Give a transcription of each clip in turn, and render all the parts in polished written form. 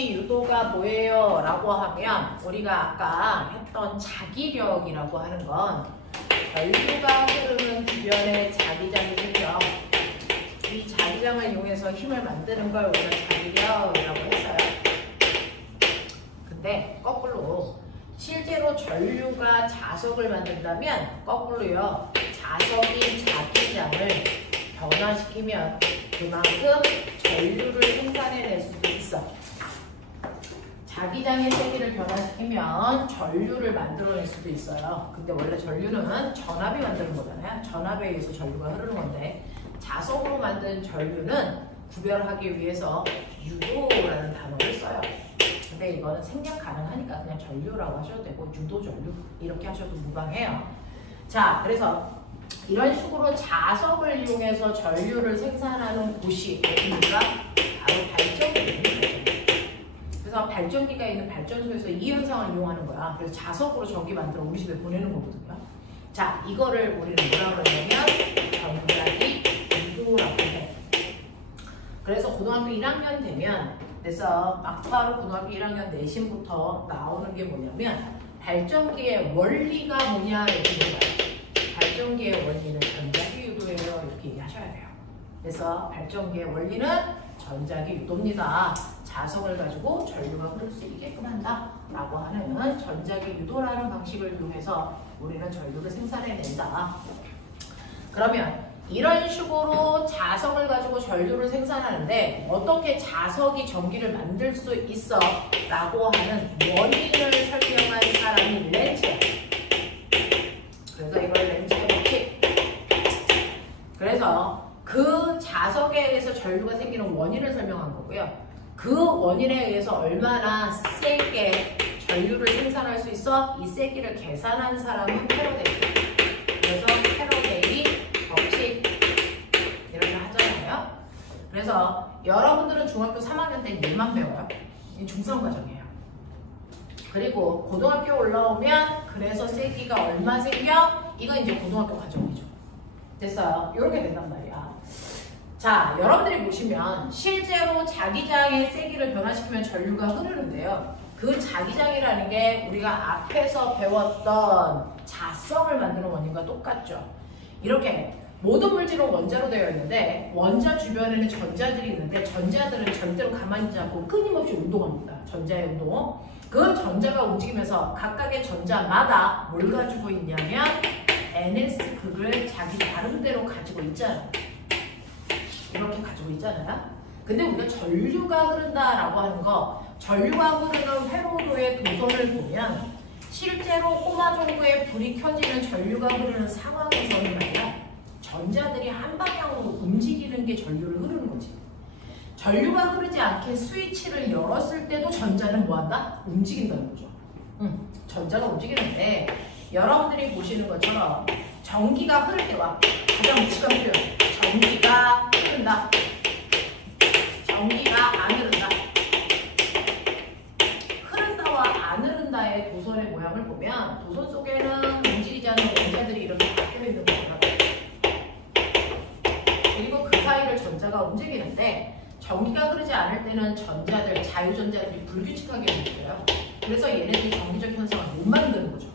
전자기 유도가 뭐예요? 라고 하면 우리가 아까 했던 자기력이라고 하는 건 전류가 흐르는 주변에 자기장이 생겨 이 자기장을 이용해서 힘을 만드는 걸 우리가 자기력이라고 했어요. 근데 거꾸로 실제로 전류가 자석을 만든다면 거꾸로요. 자석이 자기장을 변화시키면 그만큼 전류를 생산해낼 수도 있어. 자기장의 세기를 변화시키면 전류를 만들어낼 수도 있어요. 근데 원래 전류는 전압이 만드는 거잖아요. 전압에 의해서 전류가 흐르는 건데 자석으로 만든 전류는 구별하기 위해서 유도라는 단어를 써요. 근데 이거는 생략 가능하니까 그냥 전류라고 하셔도 되고 유도 전류 이렇게 하셔도 무방해요. 자, 그래서 이런 식으로 자석을 이용해서 전류를 생산하는 곳이 어디입니까? 바로 발전기입니다. 그래서 발전기가 있는 발전소에서 이 현상을 이용하는 거야. 그래서 자석으로 전기 만들어 우리 집에 보내는 거거든요. 자, 이거를 우리는 뭐라고 그러냐면 전자기 유도라고 해. 그래서 고등학교 1학년 되면 그래서 막바로 고등학교 1학년 내신부터 나오는 게 뭐냐면 발전기의 원리가 뭐냐 이렇게 물어봐요. 발전기의 원리는 전자기 유도예요. 이렇게 얘기하셔야 돼요. 그래서 발전기의 원리는 전자기 유도입니다. 자석을 가지고 전류가 흐를 수 있게끔 한다 라고 하는 전자기 유도라는 방식을 이용해서 우리는 전류를 생산해낸다. 그러면 이런 식으로 자석을 가지고 전류를 생산하는데 어떻게 자석이 전기를 만들 수 있어? 라고 하는 원인을 설명한 사람이 렌즈야. 그래서 이걸 렌즈의 법칙. 그래서 그 자석에 의해서 전류가 생기는 원인을 설명한 거고요. 그 원인에 의해서 얼마나 세게 전류를 생산할 수 있어? 이 세기를 계산한 사람은 패러데이. 그래서 패러데이 법칙 이렇게 하잖아요. 그래서 여러분들은 중학교 3학년 때 일만 배워요. 이 중상 과정이에요. 그리고 고등학교 올라오면 그래서 세기가 얼마 생겨? 이건 이제 고등학교 과정이죠. 됐어요. 이렇게 된단 말이야. 자, 여러분들이 보시면 실제로 자기장의 세기를 변화시키면 전류가 흐르는데요. 그 자기장이라는 게 우리가 앞에서 배웠던 자석을 만드는 원인과 똑같죠. 이렇게 모든 물질은 원자로 되어 있는데 원자 주변에는 전자들이 있는데 전자들은 절대로 가만히 있지 않고 끊임없이 운동합니다. 전자의 운동. 그 전자가 움직이면서 각각의 전자마다 뭘 가지고 있냐면 NS 극을 자기 나름대로 가지고 있잖아요. 이렇게 가지고 있잖아요. 근데 우리가 전류가 흐른다라고 하는 거, 전류가 흐르는 회로도의 도선을 보면 실제로 꼬마종구에 불이 켜지는 전류가 흐르는 상황에서는 말이야 전자들이 한 방향으로 움직이는 게 전류를 흐르는 거지. 전류가 흐르지 않게 스위치를 열었을 때도 전자는 뭐한다? 움직인다는 거죠. 전자가 움직이는데 여러분들이 보시는 것처럼 전기가 흐를 때와 가장 무식한 표현 전기가 흐른다. 전기가 안 흐른다. 흐른다와 안 흐른다의 도선의 모양을 보면 도선 속에는 움직이지 않는 원자들이 이렇게 박혀 있는 거예요. 그리고 그 사이를 전자가 움직이는데 전기가 흐르지 않을 때는 전자들, 자유전자들이 불규칙하게 움직여요. 그래서 얘네들이 전기적 현상을 못 만드는 거죠.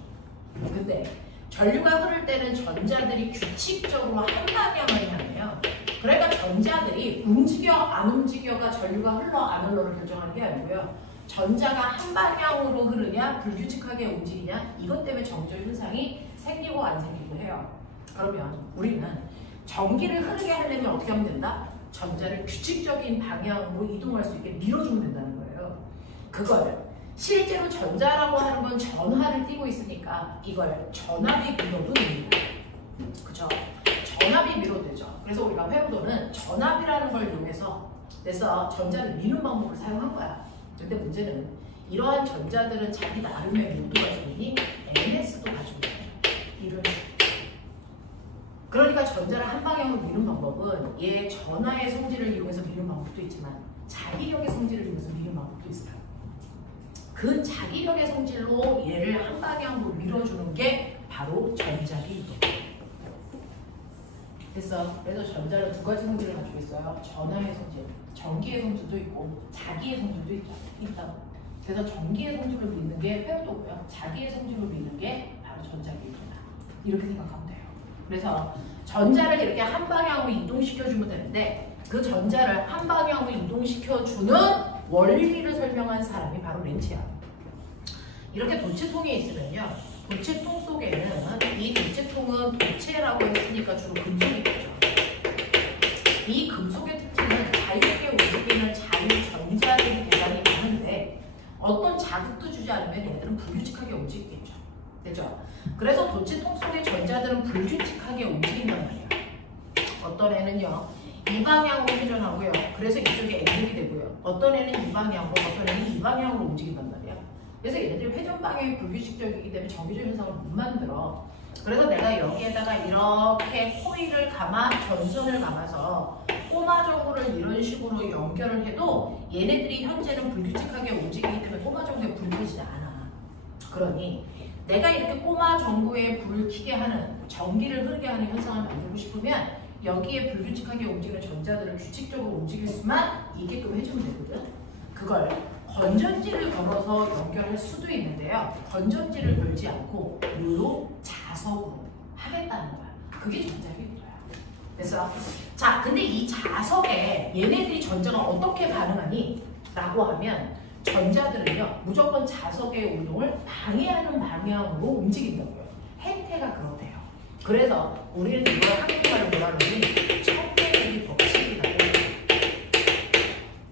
근데 전류가 흐를 때는 전자들이 규칙적으로 한 방향을 향해요. 그러니까 전자들이 움직여 안 움직여가 전류가 흘러 안 흘러를 결정하는 게 아니고요. 전자가 한 방향으로 흐르냐 불규칙하게 움직이냐 이것 때문에 정적 현상이 생기고 안 생기고 해요. 그러면 우리는 전기를 흐르게 하려면 어떻게 하면 된다? 전자를 규칙적인 방향으로 이동할 수 있게 밀어주면 된다는 거예요. 그걸 실제로 전자라고 하는 건 전하를 띠고 있으니까 이걸 전압이 밀어도 됩니다. 그쵸? 전압이 밀어도 되죠. 그래서 우리가 회로도는 전압이라는 걸 이용해서 그래서 전자를 미는 방법을 사용한 거야. 근데 문제는 이러한 전자들은 자기 나름의 밀도가 있으니 NS도 가지고 있어요. 그러니까 전자를 한 방향으로 미는 방법은 얘 전하의 성질을 이용해서 미는 방법도 있지만 자기력의 성질을 이용해서 미는 방법도 있어요. 그 자기력의 성질로 얘를 한 방향으로 밀어주는 게 바로 전자기 유도. 그래서 전자는 두 가지 성질을 가지고 있어요. 전하의 성질, 전기의 성질도 있고 자기의 성질도 있다고. 그래서 전기의 성질을 믿는 게 회로도고요. 자기의 성질을 믿는 게 바로 전자기입니다. 이렇게 생각하면 돼요. 그래서 전자를 이렇게 한 방향으로 이동시켜주면 되는데 그 전자를 한 방향으로 이동시켜주는 원리를 설명한 사람이 바로 렌치야. 이렇게 도체통이 있으면요. 도체통 속에는 이 도체통은 도체라고 했으니까 주로 금속이겠죠. 이 금속의 특징은 자유롭게 움직이는 자유전자들이 대단히 많은데 어떤 자극도 주지 않으면 얘들은 불규칙하게 움직이겠죠. 되죠? 그래서 도체통 속의 전자들은 불규칙하게 움직인단 말이야. 어떤 애는요. 이 방향으로 회전하고요. 그래서 이쪽에 N극이 되고요. 어떤 애는 이 방향으로, 어떤 애는 이 방향으로 움직인단 말이야. 그래서 얘네들이 회전 방향이 불규칙적이기 때문에 정기적 현상을 못 만들어. 그래서 내가 여기에다가 이렇게 코일을 감아, 전선을 감아서 꼬마정구를 이런 식으로 연결을 해도 얘네들이 현재는 불규칙하게 움직이기 때문에 꼬마정구에 불이 켜지지 않아. 그러니 내가 이렇게 꼬마정구에 불을 켜게 하는, 전기를 흐르게 하는 현상을 만들고 싶으면 여기에 불규칙하게 움직이는 전자들을 규칙적으로 움직일 수만 있게끔 해주면 되거든. 그걸 건전지를 걸어서 연결할 수도 있는데요. 건전지를 걸지 않고 요 자석으로 하겠다는 거야. 그게 전자기구도야. 그래서 자, 근데 이 자석에 얘네들이 전자가 어떻게 반응하니? 라고 하면 전자들은요. 무조건 자석의 운동을 방해하는 방향으로 움직인다고요. 행태가 그렇대요. 그래서 우리는 이걸 한국말로 뭐라 그러니? 청개구리 법칙이라고.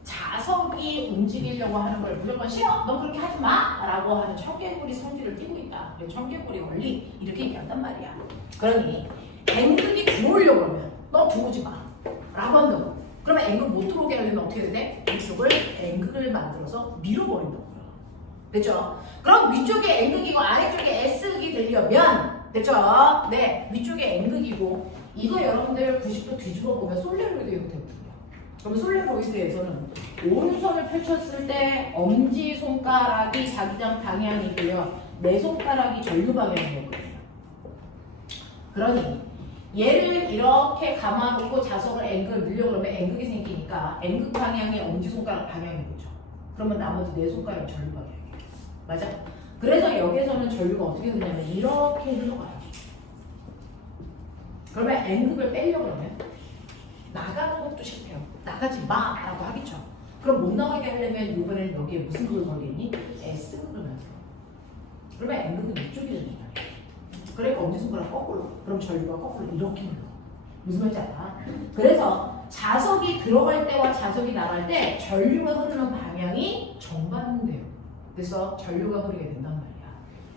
자석이 움직이려고 하는 걸 무조건 싫어! 너 그렇게 하지 마! 라고 하는 청개구리 성질을 띠고 있다. 청개구리 원리 이렇게 얘기한단 말이야. 그러니 N극이 들어오려고 하면 너 들어오지 마! 라고 한다고. 그러면 N극 못 들어오게 하려면 어떻게 해야 돼? 이쪽을 N극을 만들어서 밀어버린다고요. 됐죠? 그럼 위쪽에 N극이고 아래쪽에 S극이 되려면 됐죠? 네, 위쪽에 N극이고 이거 여러분들 90도 뒤집어 보면 솔레로이드 형태거든요. 그럼 솔레로이드에서는 오른손을 펼쳤을 때 엄지손가락이 자기장 방향이고요. 내 손가락이 전류 방향이었거든요. 그러니 얘를 이렇게 감아놓고 자석을 N극을 늘려 그러면 N극이 생기니까 N극 방향이 엄지손가락 방향이겠죠. 그러면 나머지 내 손가락이 전류 방향이에요. 맞아? 그래서 여기에서는 전류가 어떻게 되냐면 이렇게 흘러가요. 그러면 N극을 빼려고 그러면 나가는 것도 싫대요. 나가지 마! 라고 하겠죠. 그럼 못 나가게 하려면 이번에는 여기에 무슨 극을 걸겠니? S극을 만들어. 그러면 N극은 이쪽이 된다. 그러니까 엄지손가락 거꾸로. 그럼 전류가 거꾸로 이렇게 흘러. 무슨 말인지 알아? 그래서 자석이 들어갈 때와 자석이 나갈 때 전류가 흐르는 방향이 정반대요. 그래서 전류가 흐르게 된단 말이야.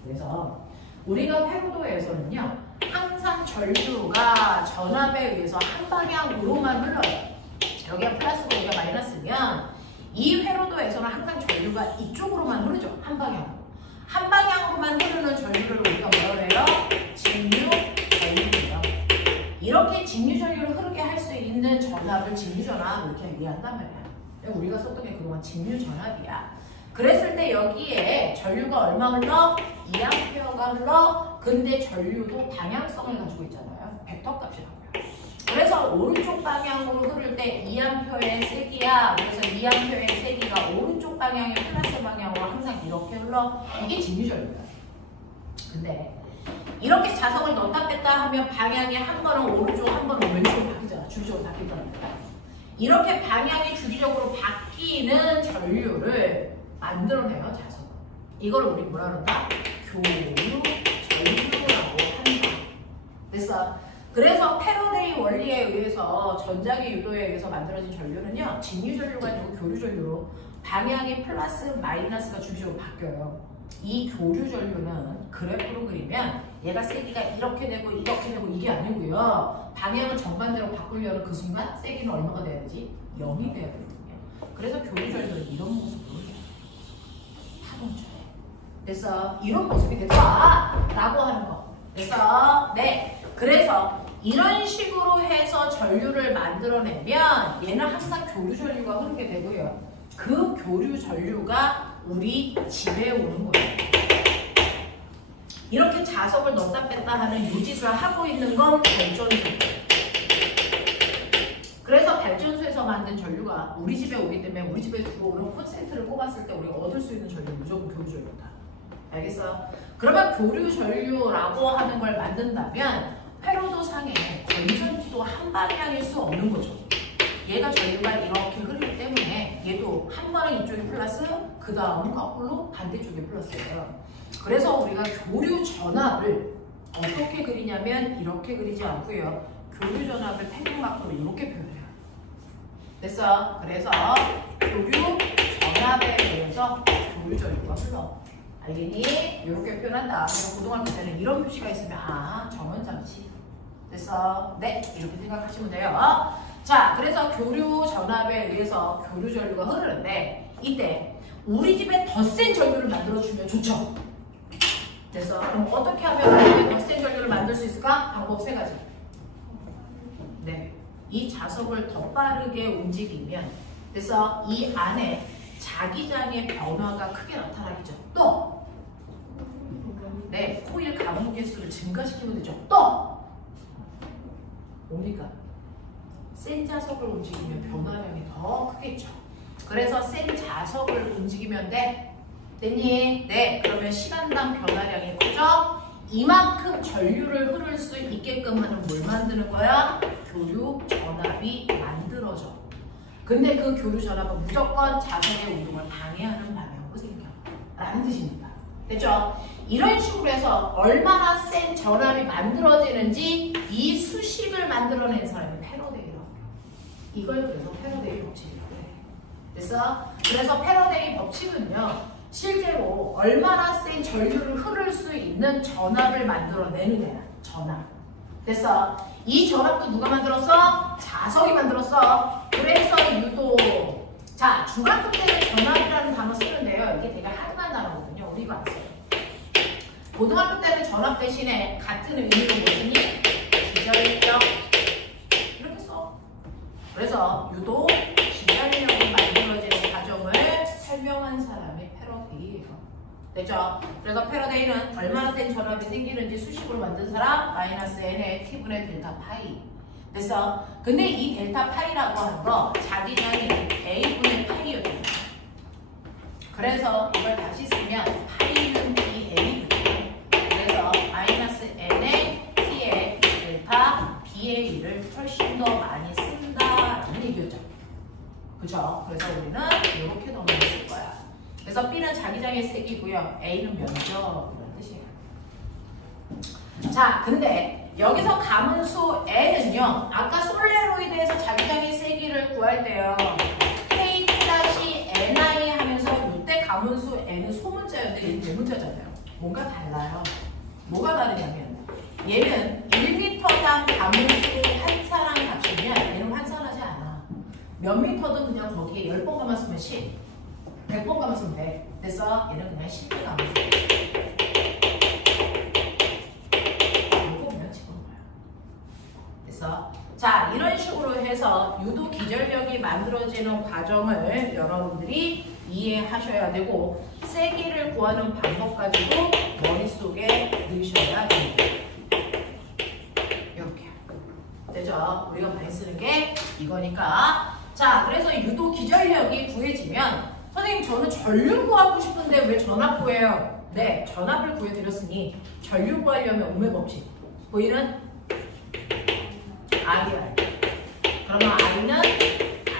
그래서 우리가 회로도에서는요. 항상 전류가 전압에 의해서 한 방향으로만 흘러요. 여기가 플러스고 여기가 마이너스면 이 회로도에서는 항상 전류가 이쪽으로만 흐르죠. 한 방향으로. 한 방향으로만 흐르는 전류를 우리가 뭐라 그래요? 직류 전류예요. 이렇게 직류 전류를 흐르게 할 수 있는 전압을 직류 전압 이렇게 얘기한단 말이야. 우리가 썼던 게 그동안 직류 전압이야. 그랬을 때 여기에 전류가 얼마 흘러? 2A가 흘러. 근데 전류도 방향성을 가지고 있잖아요. 벡터 값이라고요. 그래서 오른쪽 방향으로 흐를 때 2A의 세기야. 그래서 2A의 세기가 오른쪽 방향의 플러스 방향으로 항상 이렇게 흘러. 이게 직류전류야. 근데 이렇게 자석을 넣었다 뺐다 하면 방향이 한 번은 오른쪽, 한 번은 왼쪽으로 바뀌잖아. 주기적으로 바뀌잖아. 이렇게 방향이 주기적으로 바뀌는 전류를 만들어내요, 자석은. 이걸 우리 뭐라 그런다? 교류 전류라고 한다. 됐어? 그래서 패러데이 원리에 의해서 전자기 유도에 의해서 만들어진 전류는요. 직류 전류가 아니고 교류 전류로 방향이 플러스 마이너스가 주기적으로 바뀌어요. 이 교류 전류는 그래프로 그리면 얘가 세기가 이렇게 되고 이게 아니고요. 방향을 정반대로 바꾸려는 그 순간 세기는 얼마가 돼야 되지? 0이 돼야 되거든요. 그래서 교류 전류는 이런 모습으로 파동줘요. 그래서 이런 모습이 됐다 라고 하는 거. 그래서 네. 그래서 이런 식으로 해서 전류를 만들어내면 얘는 항상 교류 전류가 흐르게 되고요. 그 교류 전류가 우리 집에 오는 거예요. 이렇게 자석을 넣었다 뺐다 하는 유짓을 하고 있는 건 발전소. 그래서 발전소에서 만든 전류가 우리 집에 오기 때문에 우리 집에 들어오는 콘센트를 뽑았을 때 우리가 얻을 수 있는 전류는 무조건 교류 전류다. 알겠어요? 그러면 교류 전류라고 하는 걸 만든다면 페로도 상에 건전지도 한 방향일 수 없는 거죠. 얘가 전류가 이렇게 흐르기 때문에 얘도 한 번은 이쪽에 플러스, 그 다음은 거꾸로 반대쪽에 플러스예요. 그래서 우리가 교류 전압을 어떻게 그리냐면 이렇게 그리지 않고요. 교류 전압을 태극마크로 이렇게 표현해요. 됐어? 그래서 교류 전압에 의해서 교류 전류가 흘러. 알겠니? 이렇게 표현한다. 그래서 고등학교 때는 이런 표시가 있으면 아, 정원장치. 됐어? 네, 이렇게 생각하시면 돼요. 자, 그래서 교류 전압에 의해서 교류 전류가 흐르는데 이때 우리 집에 더 센 전류를 만들어주면 좋죠. 그래서 그럼 어떻게 하면 우리 집에 더 센 전류를 만들 수 있을까? 방법 세 가지. 네, 이 자석을 더 빠르게 움직이면 그래서 이 안에 자기장의 변화가 크게 나타나겠죠. 또 네, 코일 가공 개수를 증가시키면 되죠. 또 뭡니까? 센 자석을 움직이면 변화량이 더 크겠죠. 그래서 센 자석을 움직이면 돼. 됐니? 네. 그러면 시간당 변화량이 커져. 이만큼 전류를 흐를 수 있게끔 하는 뭘 만드는 거야? 교류 전압이 만들어져. 근데 그 교류 전압은 무조건 자석의 운동을 방해하는 방향으로 생겨. 라는 뜻입니다. 됐죠? 이런 식으로 해서 얼마나 센 전압이 만들어지는지 이 수식을 만들어낸 사람이 패러데이라고 해요. 이걸 그래서 패러데이 법칙이라고 해요. 됐어? 그래서 패러데이 법칙은요. 실제로 얼마나 센 전류를 흐를 수 있는 전압을 만들어내느냐야. 전압. 됐어? 이 전압도 누가 만들었어? 자석이 만들었어. 그래서 유도. 자, 중학교 때는 전압이라는 단어 쓰는데요. 이게 되게 한한 단어거든요. 우리 이거 안 써요. 고등학교 때는 전압 대신에 같은 의미로 뭐 쓰니? 기절력. 이렇게 써. 그래서 유도 기절력이 만들어지는 과정을 설명한 사람이 패러데이예요. 됐죠? 그래서 패러데이는 얼마나 센 전압이 생기는지 수식으로 만든 사람 마이너스 n의 t분의 델타 파이. 됐어? 근데 이 델타 파이라고 하는 거 자기장이 a분의 파이였거든요. 그래서 이걸 다시 쓰면 파이는 ba. 그래서 마이너스 n의 t의 델타 ba를 훨씬 더 많이 쓴다라는 얘기였죠. 그쵸? 그래서 우리는 이렇게 넘어갔을 거야. 그래서 B는 자기장의 세기고요. A는 면적이라는 뜻이에요. 자, 근데 여기서 가문수 N은요. 아까 솔레로이드에서 자기장의 세기를 구할 때요. K-NI 하면서 이때 가문수 N은 소문자였는데 얘는 대문자잖아요. 뭔가 달라요. 뭐가 다르냐면 얘는 1m당 가문수 환산한 값이면 얘는 환산하지 않아. 몇 미터든 그냥 거기에 10번 감았으면 10, 100번 감았으면 100. 됐어? 얘는 그냥 실제 감았어. 이거 그냥 집어넣어요. 됐어? 자, 이런 식으로 해서 유도 기절력이 만들어지는 과정을 여러분들이 이해하셔야 되고 세기를 구하는 방법까지도 머릿속에 넣으셔야 됩니다. 이렇게. 되죠? 우리가 많이 쓰는 게 이거니까. 자, 그래서 유도 기절력이 구해지면 선생님 저는 전류 구하고 싶은데 왜 전압 구해요? 네, 전압을 구해드렸으니 전류 구하려면 오메 법칙. V는 RR. 그러면 I는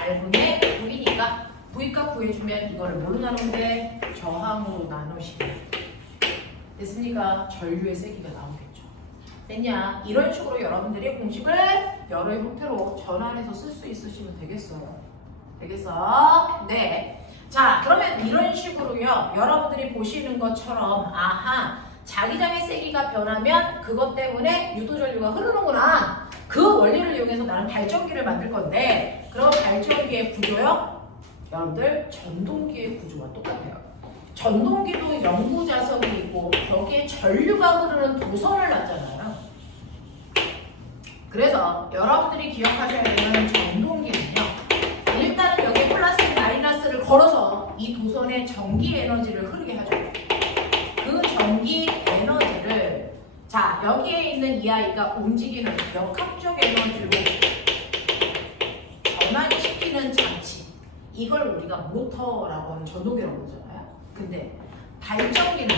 R분의 V니까 V값 구해주면 이거를 뭘로 나누면 돼? 저항으로 나누시면 됐습니까? 전류의 세기가 나오겠죠. 됐냐? 이런 식으로 여러분들이 공식을 여러 형태로 전환해서 쓸 수 있으시면 되겠어요. 되겠어? 네. 자, 그러면 이런 식으로요. 여러분들이 보시는 것처럼 아하, 자기장의 세기가 변하면 그것 때문에 유도전류가 흐르는구나. 그 원리를 이용해서 나는 발전기를 만들 건데 그럼 발전기의 구조요? 여러분들 전동기의 구조와 똑같아요. 전동기도 영구자석이 있고 거기에 전류가 흐르는 도선을 놨잖아요. 그래서 여러분들이 기억하셔야 되는 전동기는요. 일단은 여기에 플러스 마이너스를 걸어서 이 도선에 전기 에너지를 흐르게 하죠. 그 전기 에너지를 자 여기에 있는 이 아이가 움직이는 역학적 에너지로 전환시키는 이걸 우리가 모터라고 하는 전동기라고 그러잖아요. 근데 발전기는요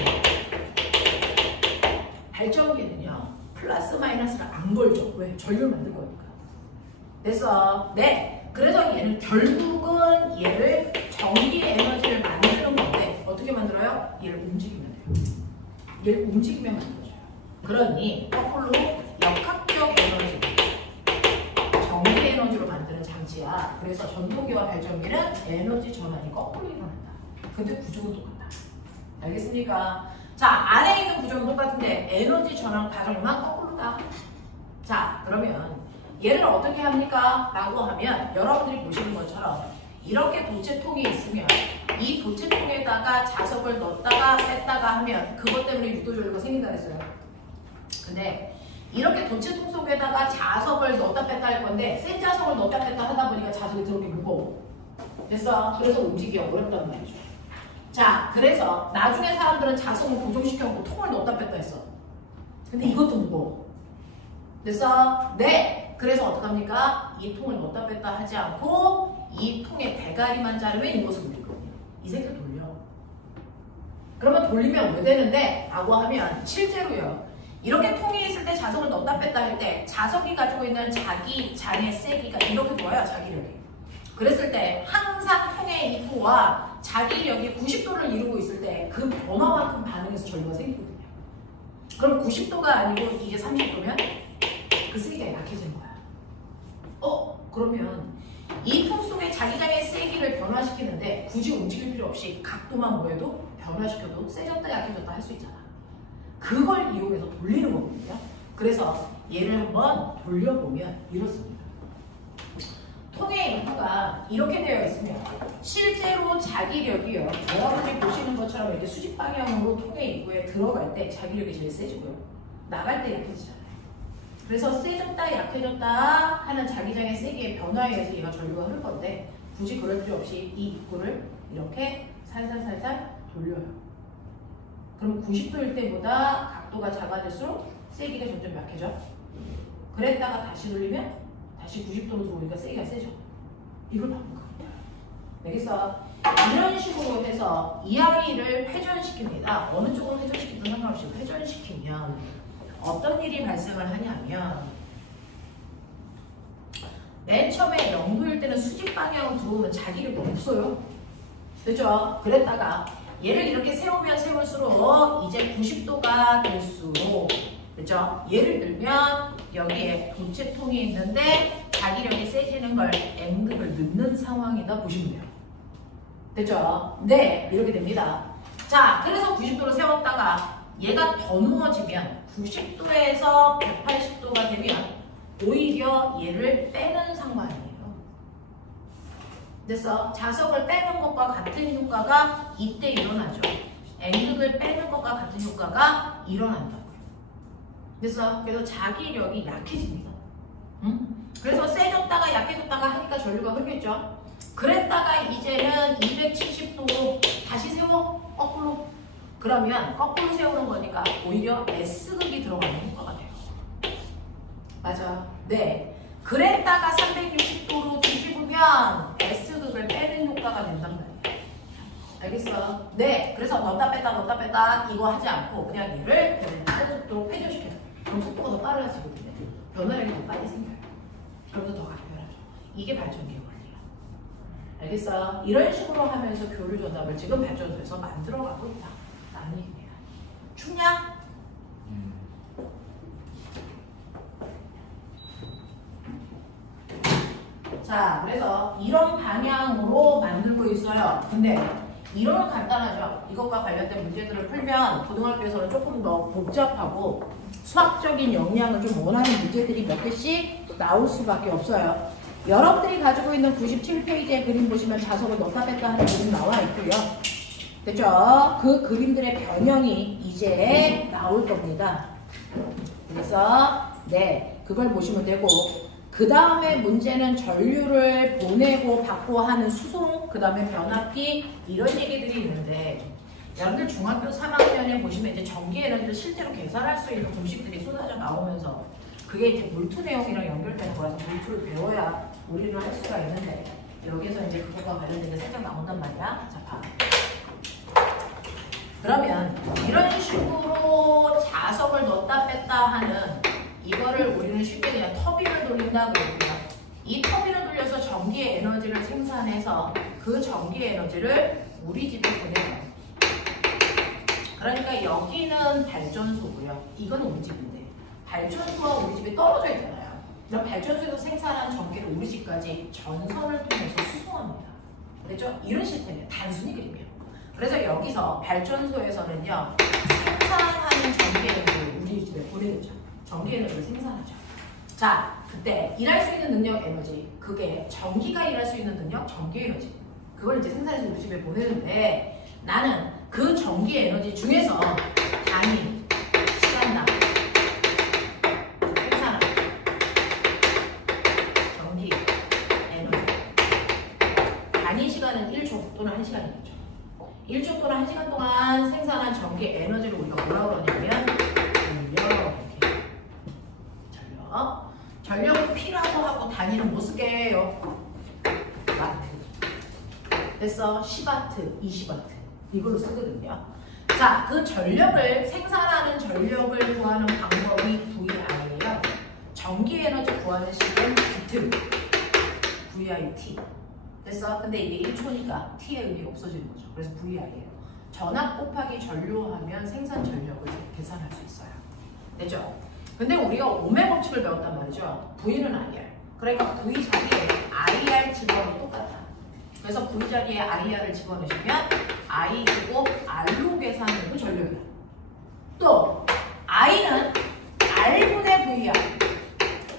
플러스 마이너스를 안 걸죠. 왜? 전류를 만들 거니까. 됐어? 네. 그래서 얘는 결국은 얘를 전기 에너지를 만드는 건데 어떻게 만들어요? 얘를 움직이면 돼요. 얘를 움직이면 만들어져요. 그러니 거꾸로 역학적 에너지, 전기 에너지로 만드는 장치야. 그래서 전동기와 발전기는 에너지 전환이 거꾸로 일어난다. 근데 구조는 똑같다. 알겠습니까? 자, 안에 있는 구조는 똑같은데 에너지 전환 과정만 거꾸로다. 자, 그러면 얘를 어떻게 합니까? 라고 하면 여러분들이 보시는 것처럼 이렇게 도체통이 있으면 이 도체통에다가 자석을 넣었다가 뺐다가 하면 그것 때문에 유도전류가 생긴다 했어요. 근데 이렇게 도체통 속에다가 자석을 넣었다 뺐다 할 건데 센 자석을 넣었다 뺐다 하다 보니까 자석이 더럽게 무거워. 됐어? 그래서 움직이기 어렵단 말이죠. 자, 그래서 나중에 사람들은 자석을 고정시켜놓고 통을 넣었다 뺐다 했어. 근데 이것도 무거워. 됐어? 네! 그래서 어떡합니까? 이 통을 넣었다 뺐다 하지 않고 이 통의 대가리만 자르면 이 모습을 보이거든요. 이 새끼를 돌려. 그러면 돌리면 왜 되는데? 라고 하면 실제로요. 이렇게 통이 있을 때 자석을 넣었다 뺐다 할 때 자석이 가지고 있는 자기 잔의 세기가 이렇게 보여요. 자기력이. 그랬을 때 항상 통의 이 토와 자기력이 90도를 이루고 있을 때 그 변화만큼 반응해서 전류가 생기거든요. 그럼 90도가 아니고 이게 30도면 그 세기가 약해지는 거야. 그러면 이 통 속에 자기장의 세기를 변화시키는데 굳이 움직일 필요 없이 각도만 뭐해도 변화시켜도 세졌다 약해졌다 할 수 있잖아. 그걸 이용해서 돌리는 거거든요. 그래서 얘를 한번 돌려보면 이렇습니다. 통의 인구가 이렇게 되어 있으면 실제로 자기력이요. 여러분이 보시는 것처럼 이렇게 수직 방향으로 통의 인구에 들어갈 때 자기력이 제일 세지고요. 나갈 때 약해지잖아요. 그래서 세졌다 약해졌다 하는 자기장의 세기의 변화에 의해서 얘가 전류가 흐를 건데 굳이 그럴 필요 없이 이 입구를 이렇게 살살살살 돌려요. 그럼 90도일 때보다 각도가 작아질수록 세기가 점점 약해져. 그랬다가 다시 돌리면 다시 90도로 들어오니까 세기가 세져. 이걸 바꾼 겁니다. 알겠어? 이런 식으로 해서 이야기를 회전시킵니다. 어느 쪽으로 회전시키든 상관없이 회전시키면 어떤 일이 발생을 하냐면 맨 처음에 0도일 때는 수직 방향으로 들어오면 자기력이 없어요. 그죠? 그랬다가 얘를 이렇게 세우면 세울수록 이제 90도가 될수록 그죠? 예를 들면 여기에 도체통이 있는데 자기력이 세지는 걸 앵글을 넣는 상황이다 보시면 돼요. 됐죠? 네, 이렇게 됩니다. 자, 그래서 90도로 세웠다가 얘가 더 누워지면 90도에서 180도가 되면 오히려 얘를 빼는 상황이에요. 그래서 자석을 빼는 것과 같은 효과가 이때 일어나죠. 앵극을 빼는 것과 같은 효과가 일어난다고요. 그래서 자기력이 약해집니다. 그래서 세졌다가 약해졌다가 하니까 전류가 흐르겠죠. 그랬다가 이제는 270도로 다시 세워 거꾸로. 그러면 거꾸로 세우는 거니까 오히려 S극이 들어가는 효과가 돼요. 맞아. 네. 그랬다가 360도로 뒤집으면 S극을 빼는 효과가 된단 말이에요. 알겠어? 네. 그래서 넣었다 뺐다 이거 하지 않고 그냥 얘를 빠른 속도로 회전시켜요. 그럼 속도가 더 빨라지거든요. 변화량이 더 빨리 생겨요. 그러면서 더 가게 변하죠. 이게 발전기의 원리야. 알겠어? 이런 식으로 하면서 교류 전압을 지금 발전소에서 만들어가고 있다. 라는 얘기입니다. 춥냐? 자, 그래서 이런 방향으로 만들고 있어요. 근데 이론은 간단하죠. 이것과 관련된 문제들을 풀면 고등학교에서는 조금 더 복잡하고 수학적인 역량을 좀 원하는 문제들이 몇 개씩 나올 수밖에 없어요. 여러분들이 가지고 있는 97페이지의 그림 보시면 자석을 넣었다 뺐다 하는 그림 나와 있고요. 됐죠? 그 그림들의 변형이 이제 나올 겁니다. 그래서 네, 그걸 보시면 되고 그 다음에 문제는 전류를 보내고 받고 하는 수송, 그 다음에 변압기 이런 얘기들이 있는데 여러분들 중학교 3학년에 보시면 이제 전기 에너지를 실제로 계산할 수 있는 공식들이 쏟아져 나오면서 그게 이제 물투 내용이랑 연결되는 거라서 물투를 배워야 원리를 할 수가 있는데 여기서 이제 그것과 관련된 게 살짝 나온단 말이야. 자, 봐. 그러면 이런 식으로 자석을 넣었다 뺐다 하는 이거를 우리는 쉽게 그냥 터빈을 돌린다 그러고요. 이 터빈을 돌려서 전기 에너지를 생산해서 그 전기 에너지를 우리 집에 보내요. 그러니까 여기는 발전소고요. 이건 우리 집인데 발전소와 우리 집이 떨어져 있잖아요. 그럼 발전소에서 생산한 전기를 우리 집까지 전선을 통해서 수송합니다. 그렇죠? 이런 시스템이에요. 단순히 그림이에요. 그래서 여기서 발전소에서는요. 생산하는 전기 에너지를 우리 집에 보내죠. 전기 에너지를 생산하죠. 자, 그때 일할 수 있는 능력 에너지, 그게 전기가 일할 수 있는 능력, 전기 에너지. 그걸 이제 생산해서 우리 집에 보내는데 나는 그 전기 에너지 중에서 단위, 시간당 생산하는 전기 에너지. 단위 시간은 1초 또는 1시간이겠죠. 1초 또는 1시간 동안 생산한 전기 에너지를 우리가 뭐라고 그러냐면 전력. 전력을 P라고 하고 단위는 뭐 쓰게 해요? 와트. 됐어? 10와트, 20와트. 이걸로 쓰거든요. 자, 그 전력을 생산하는 전력을 구하는 방법이 VI예요. 전기 에너지 구하는 식은 비트. VIT. 됐어? 근데 이게 1초니까 T의 의미가 없어지는 거죠. 그래서 VI예요. 전압 곱하기 전류하면 생산 전력을 계산할 수 있어요. 됐죠? 근데 우리가 오메 법칙을 배웠단 말이죠. V는 IR. 그러니까 V 자리에 IR 집어넣으면 똑같아. 그래서 V 자리에 IR을 집어넣으시면 I이고 R로 계산하는 그 전력이야. 또 I는 R분의 VR.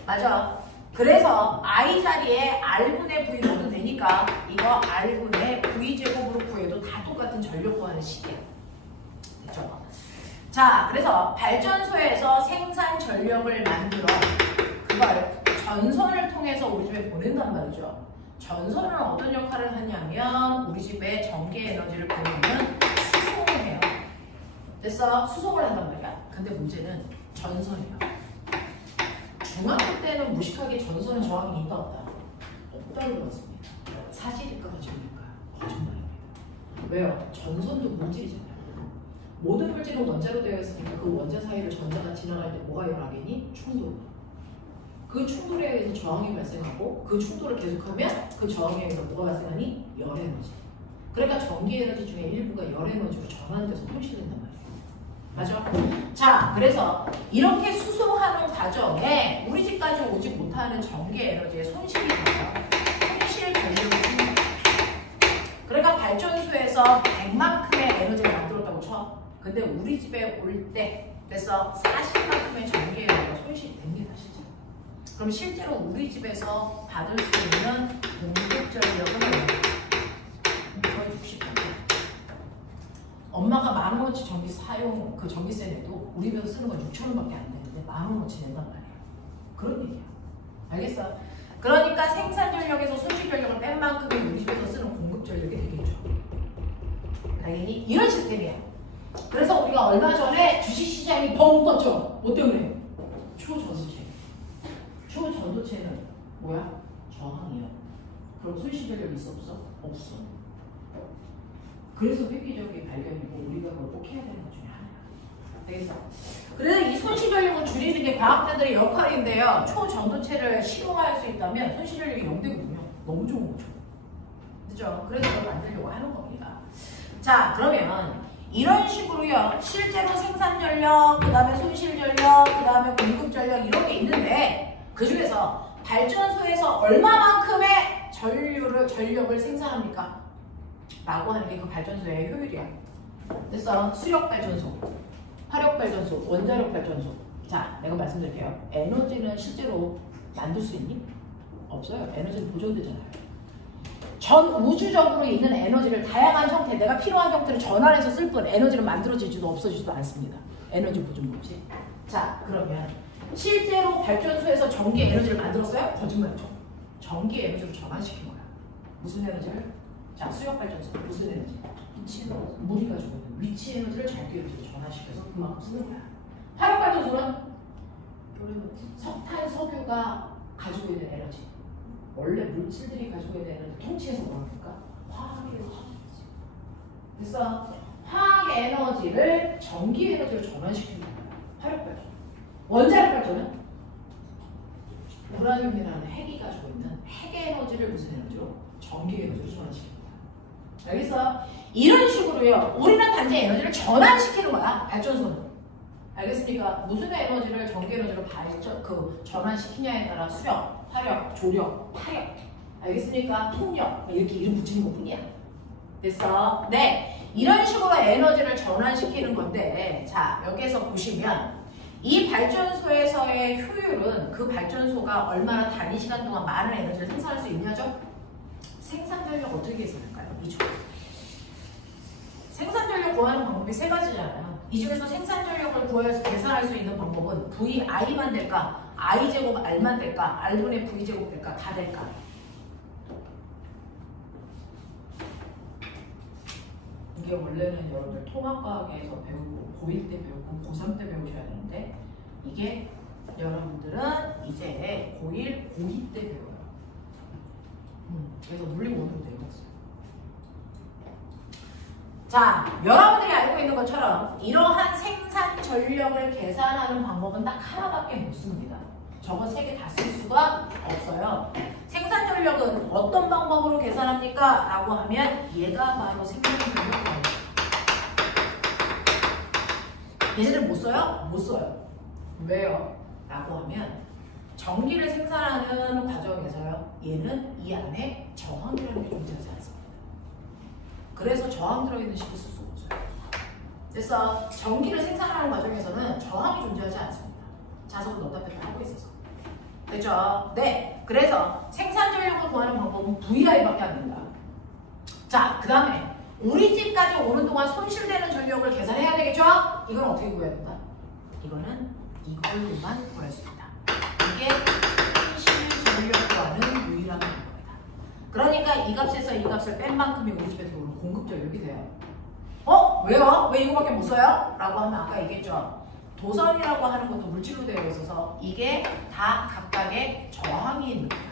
맞아. 그래서 I 자리에 R분의 V 넣어도 되니까 이거 R분의 V제곱으로 구해도 다 똑같은 전력 구하는 식이야. 됐죠? 자, 그래서 발전소에서 생산 전력을 만들어 그걸 전선을 통해서 우리 집에 보낸단 말이죠. 전선은 어떤 역할을 하냐면 우리 집에 전기 에너지를 보내는 수송을 해요. 됐어? 수송을 한단 말이야. 근데 문제는 전선이야. 중학교 때는 무식하게 전선의 저항이 있다 없다? 없다고 배웠습니다. 사실일까 거짓말일까? 거짓말입니다. 왜요? 전선도 물질이잖아요. 모든 물질은 원자로 되어 있으니까 그 원자 사이를 전자가 지나갈 때 뭐가 일어나겠니? 충돌. 그 충돌에 의해서 저항이 발생하고 그 충돌을 계속하면 그 저항에 의해서 뭐가 발생하니? 열 에너지. 그러니까 전기 에너지 중에 일부가 열 에너지로 전환돼서 표시된단 말이에요. 맞아? 자, 그래서 이렇게 수송하는 과정에 우리 집까지 오지 못하는 전기 에너지의 손실이 돼요. 손실 전력을 생각해요. 그러니까 발전소에서 100만큼의 에너지를 만들었다고 쳐. 근데 우리 집에 올 때 그래서 40만큼의 전기 에너지가 손실이 됩니다, 실제로. 그럼 실제로 우리 집에서 받을 수 있는 공급 전력은 거의 60%. 엄마가 10,000원어치 전기 사용 그 전기세 내도 우리 집에서 쓰는 건 6,000원밖에 안 되는데 10,000원어치 낸단 말이에요. 그런 얘기야. 알겠어? 그러니까 생산 전력에서 손실 전력을 뺀 만큼은 우리 집에서 쓰는 공급 전력이 되겠죠. 알겠니? 이런 시스템이야. 그래서 우리가 얼마 전에 주식시장이 뻥 떴죠. 뭐 때문에? 초전도체. 초전도체는 뭐야? 저항이요. 그럼 손실 전력이 있어 없어? 없어. 그래서 획기적인 발견이고 우리가 그걸 꼭 해야 되는 것 중에 하나야. 알겠어? 그래서 이 손실 전력을 줄이는 게 과학자들의 역할인데요. 초전도체를 실용화할 수 있다면 손실 전력이 0되거든요. 너무 좋은 거죠. 그죠? 그래서 그걸 만들려고 하는 겁니다. 자, 그러면 이런 식으로요. 실제로 생산 전력, 그 다음에 손실 전력, 그 다음에 공급 전력 이런 게 있는데 그 중에서 발전소에서 얼마만큼의 전력을 생산합니까? 라고 하는 게 그 발전소의 효율이야. 됐어? 수력 발전소, 화력 발전소, 원자력 발전소. 자, 내가 말씀드릴게요. 에너지는 실제로 만들 수 있니? 없어요. 에너지는 보존되잖아요. 전 우주적으로 있는 에너지를 다양한 형태, 내가 필요한 형태를 전환해서 쓸 뿐 에너지를 만들어지지도 없어지지도 않습니다. 에너지 보존 법칙. 자, 그러면 실제로 발전소에서 전기 에너지를 만들었어요? 거짓말이죠. 전기 에너지로 전환시킨 거야. 무슨 에너지를? 자, 수력 발전소 무슨 에너지? 위치 에너지. 물이 가지고 있는 위치 에너지를 전기 에너지로 전환시켜서 그만큼 쓰는 거야. 화력 발전소는 석탄, 석유가 가지고 있는 에너지. 원래 물질들이 가지고 있는 에너지 통칭해서 뭐합니까? 화학의 에너지. 그래서 화학 에너지를 전기 에너지로 전환시키는 거예요. 화력발전. 원자력 발전은 우라늄이라는 핵이 가지고 있는 핵 에너지를 무슨 에너지로? 전기 에너지로 전환시킵니다. 알겠어? 이런 식으로요. 우리는 단지 에너지를 전환시키는 거야. 발전소는. 알겠습니까? 무슨 에너지를 전기 에너지로 전환시키냐에 따라 수력, 화력, 조력, 파력. 알겠습니까? 통력. 이렇게 이름 붙이는 것 뿐이야. 됐어? 네. 이런 식으로 에너지를 전환시키는 건데, 자, 여기에서 보시면 이 발전소에서의 효율은 그 발전소가 얼마나 단위 시간 동안 많은 에너지를 생산할 수 있냐죠? 생산전력 어떻게 계산할까요? 이죠. 생산전력 구하는 방법이 세 가지잖아요. 이 중에서 생산전력을 구해서 계산할 수 있는 방법은 VI만 될까? I제곱 R만 될까? R분의 V제곱 될까? 다 될까? 이게 원래는 여러분들 통합과학에서 배우고 고1 때 배우고 고3 때 배우셔야 되는데 이게 여러분들은 이제 고1, 고2 때 배워요. 그래서 물리원으로 내려왔어요. 자, 여러분들이 알고 있는 것처럼 이러한 생산 전력을 계산하는 방법은 딱 하나밖에 못 씁니다. 저거 세 개 다 쓸 수가 없어요. 생산 전력은 어떤 방법으로 계산합니까? 라고 하면 얘가 바로 생산 전력이에요. 얘네들 못 써요? 못 써요. 왜요? 라고 하면 전기를 생산하는 과정에서요. 얘는 이 안에 저항이라는 게 존재하지 않습니다. 그래서 저항 들어있는 식을 쓸 수가 없어요. 그래서 전기를 생산하는 과정에서는 저항이 존재하지 않습니다. 자석을 넣다 뺐다 하고 있어서. 됐죠? 네. 그래서 생산 전력을 구하는 방법은 VI밖에 안 된다. 자, 그 다음에 우리 집까지 오는 동안 손실되는 전력을 계산해야 되겠죠? 이건 어떻게 구해야 된다? 이거는 이걸로만 구할 수 있다. 이게 손실 전력 구하는 유일한 방법이다. 그러니까 이 값에서 이 값을 뺀 만큼이 우리 집에 들어오는 공급 전력이 돼요. 왜요? 왜 이거밖에 못 써요? 라고 하면 아까 얘기했죠. 도선이라고 하는 것도 물질로 되어 있어서 이게 다 각각의 저항이 있는 거예요.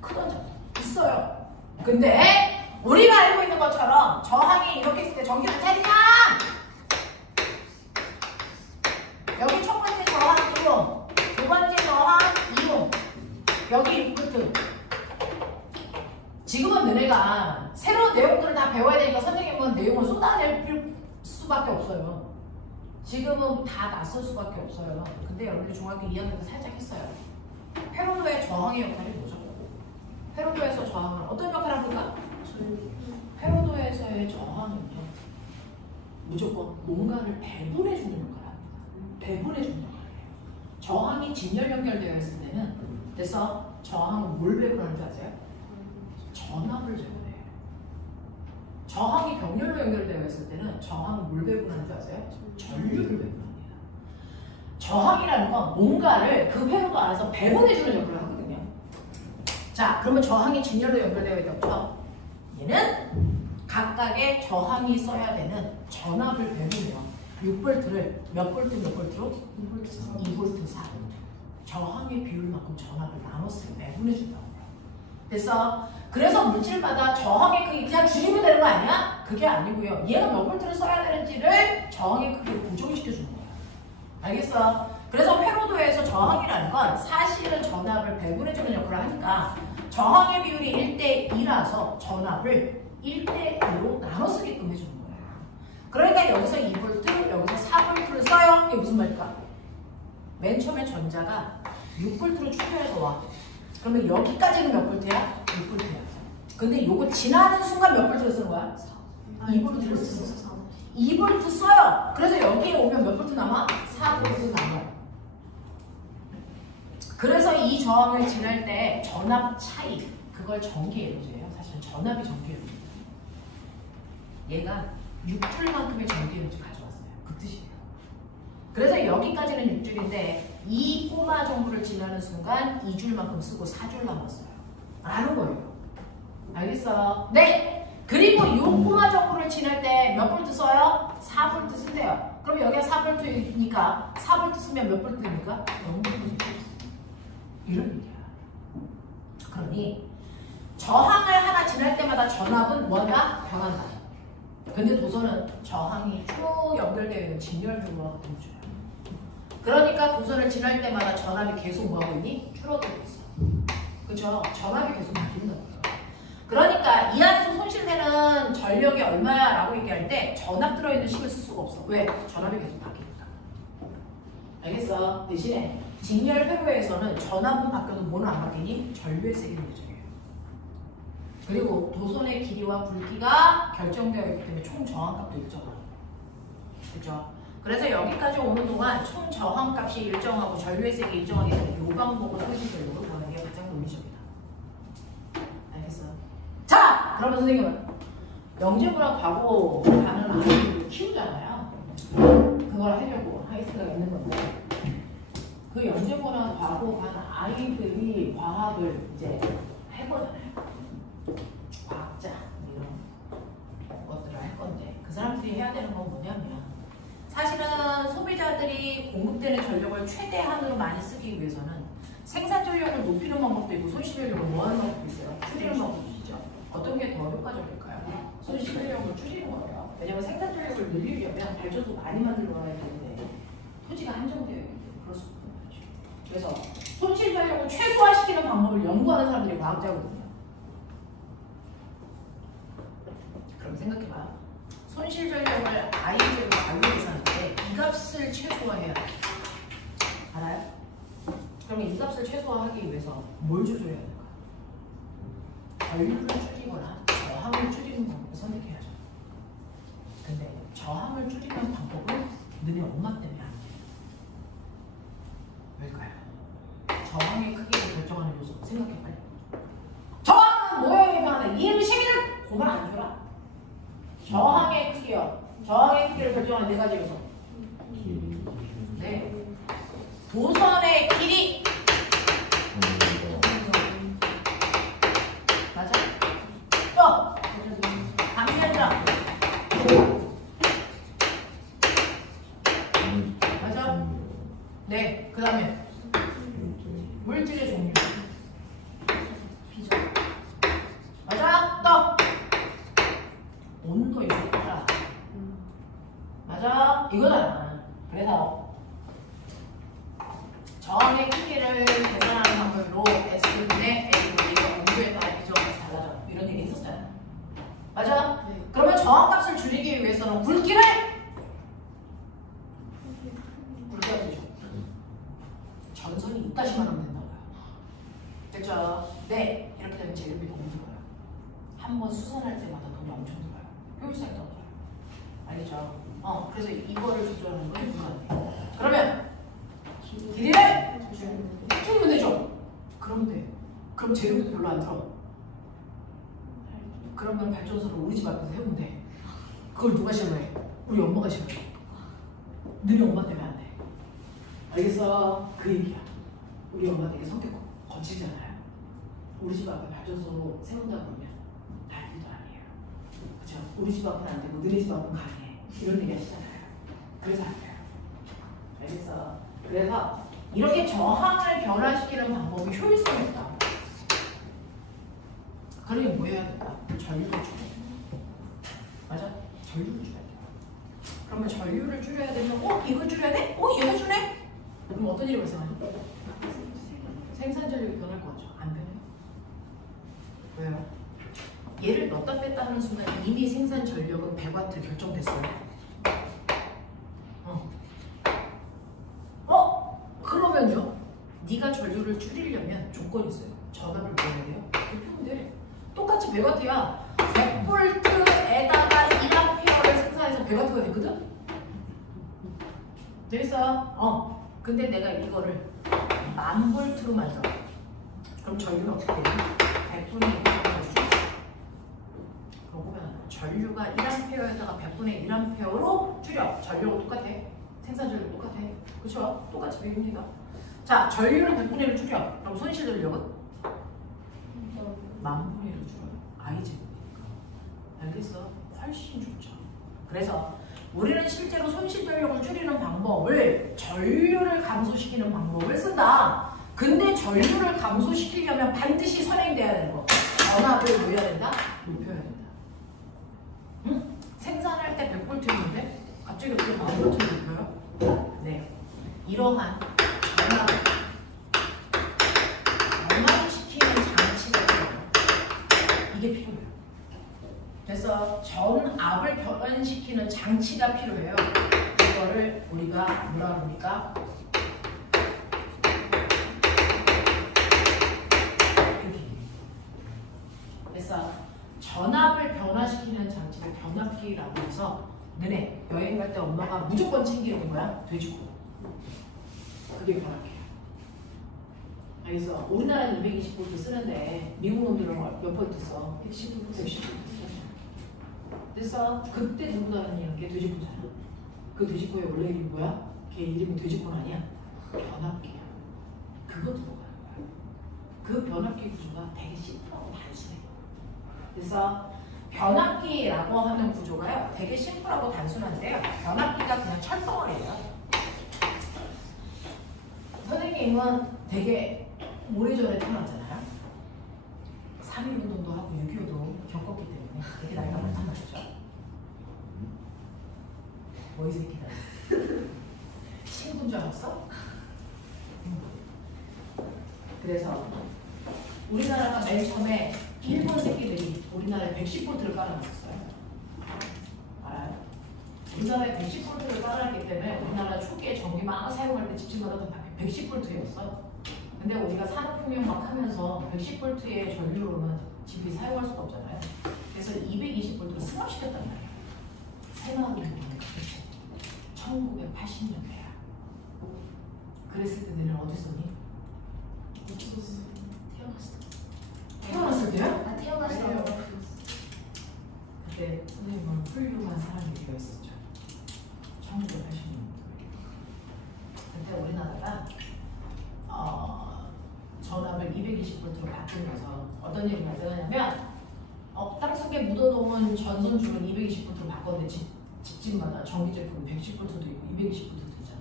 크던 저항 있어요. 근데 우리가 알고 있는 것처럼 저항이 이렇게 있을 때 전기 안 차리냐? 여기 첫 번째 저항 1옴, 두 번째 저항 2옴, 여기 6V. 지금은 너네가 새로운 내용들을 다 배워야 되니까 선생님은 내용을 쏟아낼 수밖에 없어요. 지금은 다 낯설 수밖에 없어요. 근데 여러분들 중학교 2학년 때 살짝 했어요. 페로도의 저항의 역할이 뭐죠? 페로도에서 저항은 어떤 역할을 합니까? 페로도에서의 저항은요. 무조건 뭔가를 배분해주는 역할을 합니다. 배분해주는 역할이에요. 저항이 진열 연결되어 있을 때는 그래서 저항은 뭘 배분하는 줄 아세요? 전압을 배분해요. 저항이 병렬로 연결되어 있을 때는 저항은 뭘 배분하는 줄 아세요? 전류를 배분합니다. 저항이라는 건 뭔가를 그 회로도 안에서 배분해주는 역할을 하거든요. 자, 그러면 저항이 진열로 연결되어 있죠? 얘는 각각의 저항이 써야 되는 전압을 배분해요. 6V를 몇 볼트 몇 볼트로? 2V, 4V. 저항의 비율만큼 전압을 나눠서 배분해준다고 해요. 그래서 물질마다 저항의 크기 그냥 줄이면 되는 거 아니야? 그게 아니고요. 얘가 몇 볼트를 써야 되는지를 저항의 크기로 고정시켜주는 거예요. 알겠어? 그래서 회로도에서 저항이라는 건 사실은 전압을 배분해주는 역할을 하니까 저항의 비율이 1대2라서 전압을 1대2로 나눠 쓰게끔 해주는 거예요. 그러니까 여기서 2V, 여기서 4V를 써요. 이게 무슨 말일까? 맨 처음에 전자가 6V로 충전해서 와. 그러면 여기까지는 몇 볼트야? 6볼트야. 근데 요거 지나는 순간 몇 볼트를 쓰는 거야? 2볼트를 쓰는 거야. 2볼트 써요. 그래서 여기에 오면 몇 볼트 남아? 4볼트 남아요. 그래서 이 저항을 지날 때 전압 차이, 그걸 전기 에너지예요. 사실은 전압이 전기 에너지예요. 얘가 6줄만큼의 전기 에너지 가져왔어요. 그 뜻이에요. 그래서 여기까지는 6줄인데 이 꼬마 정보를 지나는 순간 2줄만큼 쓰고 4줄 남았어요. 라는 거예요. 알겠어? 네! 그리고 이 꼬마 정보를 지날 때 몇 볼트 써요? 4볼트 쓴대요. 그럼 여기가 4볼트니까 4볼트 쓰면 몇 볼트입니까? 0볼트. 이런 얘기야. 그러니 저항을 하나 지날 때마다 전압은 뭐한다? 변한다. 근데 도선은 저항이 쭉 연결되어 있는 직렬적으로 같은 구조야. 그러니까 도선을 지날 때마다 전압이 계속 뭐하고 있니? 줄어들고 있어. 그죠? 전압이 계속 바뀐다고요. 그러니까 이하에서 손실되는 전력이 얼마야? 라고 얘기할 때 전압 들어있는 식을 쓸 수가 없어. 왜? 전압이 계속 바뀌니까. 알겠어? 대신에 직렬 회로에서는 전압은 바뀌어도 뭐는 안 바뀌니? 전류의 세기는 예정이에요. 그리고 도선의 길이와 굵기가 결정되어 있기 때문에 총 저항값도 일정하고. 그죠? 그래서 여기까지 오는 동안 총 저항값이 일정하고 전류의 색이 일정하기 때문에 이 방법으로 손실 전력을 보는 게 가장 논리적이다. 알겠어? 자! 그러면 선생님은 영재고랑 과거 가는 아이들을 키우잖아요. 그걸 하려고 하이스가 있는 건데 그 영재고랑 과거 가는 아이들이 과학을 이제 해보잖아요. 과학자 이런 것들을 할 건데 그 사람들이 해야 되는 건 뭐냐면 사실은 소비자들이 공급되는 전력을 최대한으로 많이 쓰기 위해서는 생산 전력을 높이는 방법도 있고 손실 전력을 뭐하는 방법도 있어요. 줄이는 방법도 있죠. 어떤 게 더 효과적일까요? 손실 전력을 줄이는 거예요. 왜냐하면 생산 전력을 늘리려면 발전소 많이 만들어야 되는데 토지가 한정되어 있기 때문에 그럴 수 없는 거죠. 그래서 손실 전력을 최소화시키는 방법을 연구하는 사람들이 과학자거든요. 그럼 생각해봐. 손실 전력을 I제로 알고 계산할 때 이 값을 최소화해야 돼. 알아요? 그러면 이 값을 최소화하기 위해서 뭘 조절해야 될까? 전류를 줄이거나 저항을 줄이는 방법을 선택해야죠. 근데 저항을 줄이는 방법은 너네 엄마 때문에 안 돼. 왜일까요? 저항의 크기를 결정하는 요소 생각해 빨리. 저항은 뭐에 해당하는 이 음식을 고만 안 줘라. 저항의 크기요. 저항의 크기를 결정하는 네 가지 요소. 네. 도선의 길이. 맞아? 또. 방면적. 맞아? 네. 그 다음에 물질의 종류. 비죠. 맞아? 또. 온도 있겠다. 맞아? 이거잖아. 그래서 저항의 크기를 계산하는 방법으로 S분의 A분의 온도에 따라 비정이 달라져. 이런 얘기 했었잖아. 맞아? 네. 그러면 저항값을 줄이기 위해서는 굵기를 굵게 되죠. 전선이 이따시만 하면 된다고요. 됐죠? 네. 이렇게 되면 재료비 너무 들어요. 한 번 수선할 때마다 돈이 엄청 들어요. 효율성이 떨어져요. 알겠죠? 그래서 이거를 조절하는 건 불가능해요. 그러면 길이를 줄이면 되죠? 그러면 돼. 그럼 재료비도 별로 안 들어. 그러면 발전소를 우리 집 앞에서 해보면 돼. 그걸 누가 싫어해? 우리 엄마가 싫어해. 너네 엄마 때문에 안 돼. 알겠어? 그 얘기야. 우리 엄마 되게 성격 거칠잖아요. 우리 집 앞에 발전소 세운다 그러면 난리도 아니에요. 그쵸? 우리 집 앞은 안 되고 너네 집 앞은 가능해. 이런 얘기 하시잖아요. 그래서 안 돼요. 알겠어? 그래서 이렇게 저항을 변화시키는 방법이 효율성이 있다. 그러니 뭐 해야 될까? 전류를 줄여야 돼. 맞아? 전류를 줄여야 돼. 그러면 전류를 줄여야 되면 이걸 줄여야 돼? 얘가 주네? 그럼 어떤 일이 발생하니? 생산 전력이 변할 것 같죠? 안 변해요. 왜요? 얘를 넣었다 뺐다 하는 순간 이미 생산 전력은 100W 결정됐어요. 그러면요, 네가 전류를 줄이려면 조건이 있어요. 전압을 뭐 해야 돼요? 높이면 돼. 똑같이 100W야. 100V에다가 1A를 생산해서 100W가 됐거든? 되겠어? 근데 내가 이거를 1000V로 만들어. 그럼 전류는 어떻게 되니? 100분의 1을 그거 보면 전류가 1A에다가 100분의 1A로 줄여. 전류가 똑같아. 생산 전류 똑같아. 그쵸? 똑같이 배웁니다. 자, 전류를 100분의 1로 줄여. 그럼 손실 전력은? 10,000분의 1로 줄여요. I제곱이니까. 알겠어? 훨씬 좋죠. 그래서 우리는 실제로 손실 전력을 줄이는 방법을 전류를 감소시키는 방법을 쓴다. 근데 전류를 감소시키려면 되려면 반드시 선행돼야 되는 거. 전압을 뭐 해야 된다? 높여야 된다. 응? 생산할 때 100V였는데 갑자기 어떻게 1000V 높여요? 네. 이러한 전압을 변화시키는 장치가 이게 필요해요. 그래서 전압을 변환시키는 장치가 필요해요. 이거를 우리가 뭐라 그럽니까? 그래서 전압을 변화시키는 장치를 변압기라고 해서 너네 여행 갈 때 엄마가 무조건 챙기는 거야. 돼지고기. 그게 변압기야. 그래서 우리나라는 220V 쓰는데 미국 놈들은 몇 볼트 써? 110V 써. 그래서 그때 들고 다니는 게 돼지코잖아. 그 돼지코의 원래 이름이 뭐야? 걔 이름이 돼지코 아니야? 변압기야. 그거 들어가는 거야. 그 변압기 구조가 되게 심플하고 단순해. 그래서 변압기라고 하는 구조가요, 되게 심플하고 단순한데요. 변압기가 그냥 철덩어리예요. 선생님은 되게 오래전에 태어났잖아요. 3.1운동도 하고 6.25도 겪었기 때문에 되게 나이가 많단 말이죠. 뭐 이 새끼다. 친구인 줄 알았어? 그래서 우리나라가 맨 처음에 일본 새끼들이 우리나라에 110V를 깔아놨었어요. 알아요? 우리나라에 110V를 깔아놨기 때문에 우리나라 초기에 전기 막 사용할 때 집집마다 다 110V였어. 근데 우리가 산업혁명 막 하면서 110V의 전류로는 집이 사용할 수가 없잖아요. 그래서 220V를 승합시켰단 말이에요. 새마을운동을 그렇죠. 1980년대야. 그랬을 때 너는 어디 있었니? 태어났어. 태어났을 때요? 나 태어났을 때. 그때 선생님은 훌륭한 사람이 되어있었죠. 1980년대. 그때 우리나라가 전압을 220V로 바꾸면서 어떤 일이 발생하냐면 땅속에 묻어놓은 전선줄은 220V로 바꿨는데 집집마다 전기 제품 110V도 있고 220V도 있잖아.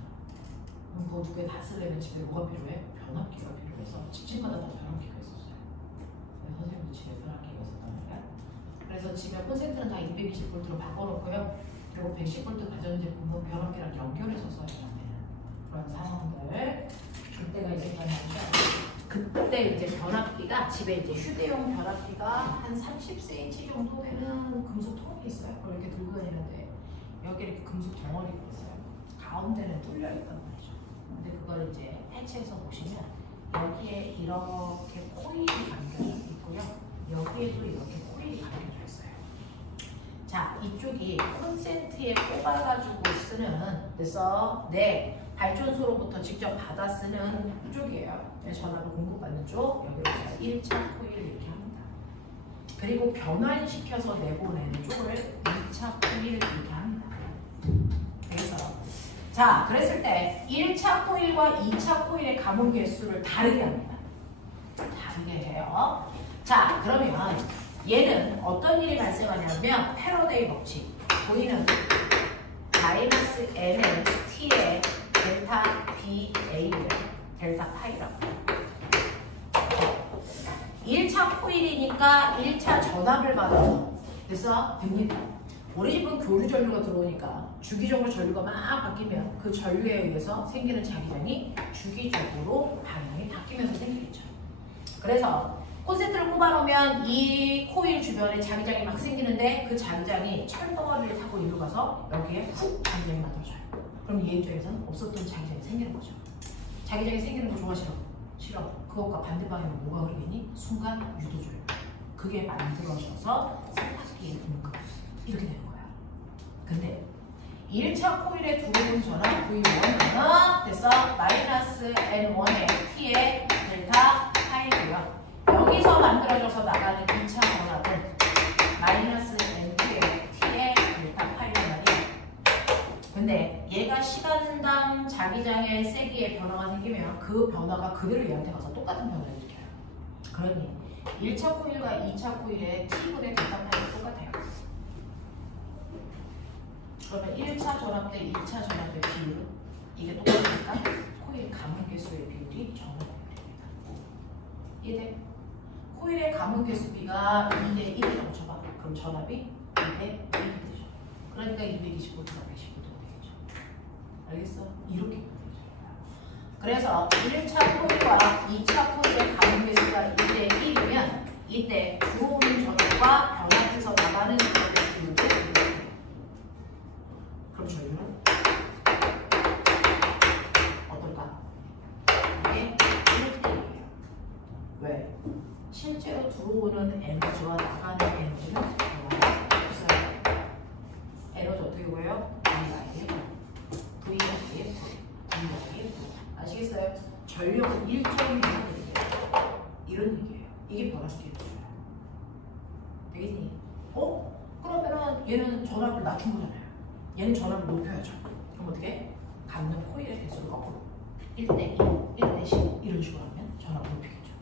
그럼 그거 두 개 다 쓰려면 집에 뭐가 필요해? 변압기가 필요해서 집집마다 다 변압기가 있었어요. 그래서 선생님도 집에 변압기가 있었단 말이야. 그래서 집에 콘센트는 다 220V로 바꿔놓고요. 그리고 110V 가전제품은 변압기랑 연결해서 써야 되는 그런 상황들. 그때가 이제 변화죠. 그때 이제 변압기가 집에 이제 휴대용 변압기가 한 30cm 정도 되는 금속 통이 있어요. 그걸 이렇게 들고 다니는데 여기 이렇게 금속 덩어리가 있어요. 가운데는 뚫려 있단 말이죠. 근데 그걸 이제 해체해서 보시면 여기에 이렇게 코일이 감겨져 있고요. 여기에도 이렇게 코일이 감겨져 있어요. 자, 이쪽이 콘센트에 꼽아가지고 쓰는, 그래서 발전소로부터 직접 받아 쓰는 쪽이에요. 전압을 공급받는 쪽, 여기로 1차 코일 이렇게 합니다. 그리고 변환시켜서 내보내는 쪽을 2차 코일 이렇게 합니다. 그래서 자, 그랬을 때 1차 코일과 2차 코일의 감원 개수를 다르게 합니다. 다르게 해요. 자, 그러면 얘는 어떤 일이 발생하냐면 패러데이 법칙. 보이는 마이너스 N은 T의 델타 BA를 델타 파이라고. 1차 코일이니까 1차 전압을 받아서 그래서 됩니다. 우리 집은 교류 전류가 들어오니까 주기적으로 전류가 막 바뀌면 그 전류에 의해서 생기는 자기장이 주기적으로 방향이 바뀌면서 생기겠죠. 그래서 콘센트를 꼽아놓으면 이 코일 주변에 자기장이 막 생기는데 그 자기장이 철덩어리를 타고 이리로 가서 여기에 훅 자기장이 만들어져요. 그럼 얘 입장에서는 없었던 자기장이 생기는 거죠. 자기장이 생기는 거 좋아 싫어? 싫어. 그것과 반대 방향으로 뭐가 흐르겠니? 순간 유도줄. 그게 만들어져서 세탁기에 공급. 이렇게 되는 거야. 근데 1차 코일에 들어온 전압 V1은 됐어? 마이너스 N1의 T의 델타 파이고요. 여기서 만들어져서 나가는 2차 전압은 마이너스 N2의 T의 델타 파이란 말이야. 근데 얘가 시간당 자기장의 세기에 변화가 생기면 그 변화가 그대로 얘한테 가서 똑같은 변화를 일으켜요. 그러니 1차 코일과 2차 코일의 T분의 델타 파이가 똑같아요. 그러면 1차 전압 대 2차 전압의 비율 이게 똑같으니까 코일 감원 개수의 비율이 정확합니다. 이해돼? 코일의 가문 개수 B가 2대 1이라고 쳐봐. 그럼 전압이 2대 1이 되죠. 그러니까 220V가 110V가 되겠죠. 알겠어? 이렇게 되죠. 그래서 1차 코일과 2차 코일의 가문 개수가 2대 1이면 이때 들어오는 전압과 변압해서 나가는 전압의 비율도 그럼 전류는 어떨까? 이게 1대1이에요. 왜? 실제로 들어오는 에너지와 나가는 에너지는 없어요. 에너지 어떻게 보여요? VIF, 아시겠어요? 전력은 일정히 이런 얘기예요. 이게 변압기예요. 되겠니? 그러면은 얘는 전압을 낮춘 거잖아요. 얘는 전압을 높여야죠. 그럼 어떻게? 갖는 코일의 개수를 거꾸로 1대 2, 1대 10 이런 식으로 하면 전압을 높이겠죠.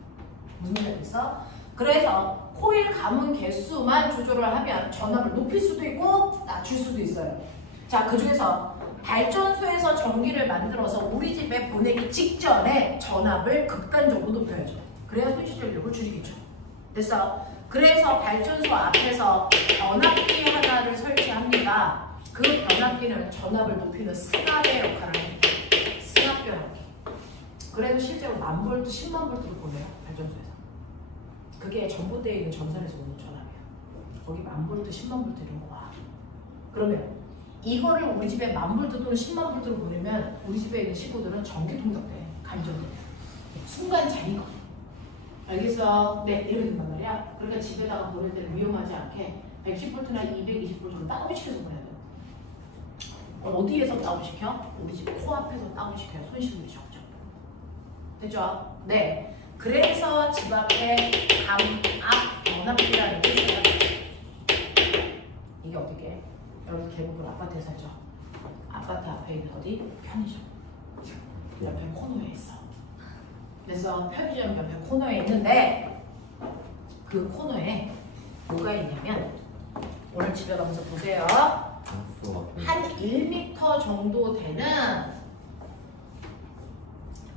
무슨 말이 있어? 그래서 코일 가문 개수만 조절을 하면 전압을 높일 수도 있고 낮출 수도 있어요. 자, 그 중에서 발전소에서 전기를 만들어서 우리 집에 보내기 직전에 전압을 극단적으로 높여야죠. 그래야 손실 전력을 줄이겠죠. 됐어? 그래서 발전소 앞에서 변압기 하나를 설치합니다. 그 변압기는 전압을 높이는 승합의 역할을 합니다. 승합 변압기. 그래서 실제로 10,000V, 100,000V를 보내요. 발전소에서. 그게 전봇대에 있는 전선에서 오는 전압이에요. 거기 10,000V, 100,000V 이런 거 와. 그러면 이거를 우리 집에 10,000V 또는 100,000V를 보내면 우리 집에 있는 식구들은 전기 통닭돼. 감전돼. 순간 자리거. 알겠어? 네, 이렇게 된단 말이야. 그러니까 집에다가 보낼 때는 위험하지 않게 110V나 220V 정도 다운시켜서 보내야 돼요. 어디에서 다운시켜? 우리 집 코앞에서 다운시켜야 손실률이 적죠. 됐죠? 네. 그래서 집 앞에 감압 변압기라는 게 있어요. 이게 어떻게? 여기 대부분 아파트에 살죠. 아파트 앞에 있는 어디? 편의점. 옆에 코너에 있어. 그래서 편의점 옆에 코너에 있는데 그 코너에 뭐가 있냐면 오늘 집에 가면서 보세요. 한 1m 정도 되는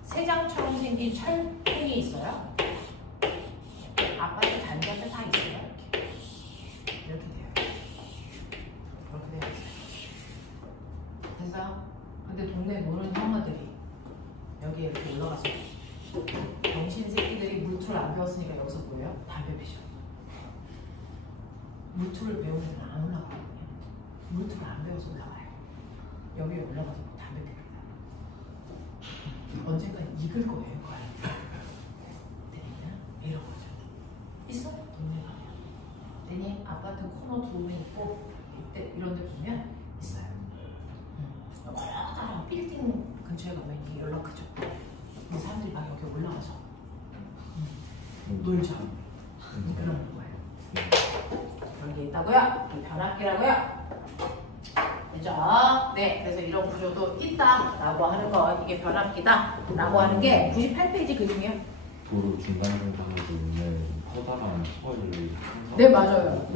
세장처럼 생긴 철통이 있어요. 아파트 단지 앞에 다 있어요. 이렇게 돼요. 이렇게 돼요. 그래서 근데 동네 노는 형아들이 여기에 이렇게 올라가서 병신 새끼들이 물툴 안 배웠으니까 여기서 뭐예요? 담배 피죠. 물툴을 배우면 안 올라가거든요. 물툴을 안 배워서 올라가요. 여기에 올라가서 담배 피니다. 언젠가 익을 거예요. 되냐? 이런 거죠. 있어? 동네 가면. 되니? 아파트 코너 도움이 있고 이때 이런 데 보면 있어요. 커다란 빌딩 근처에 가면 이게 연락하죠. 사람들이 막 여기 올라가서 놀자. 그런 거예요. 그런 게 있다고요? 이 변압기라고요. 그죠? 네, 그래서 이런 구조도 있다라고 하는 거, 이게 변압기다라고 하는 게 98페이지 그림이에요. 도로 중간중간에도 있는 커다란 터널을 네, 맞아요.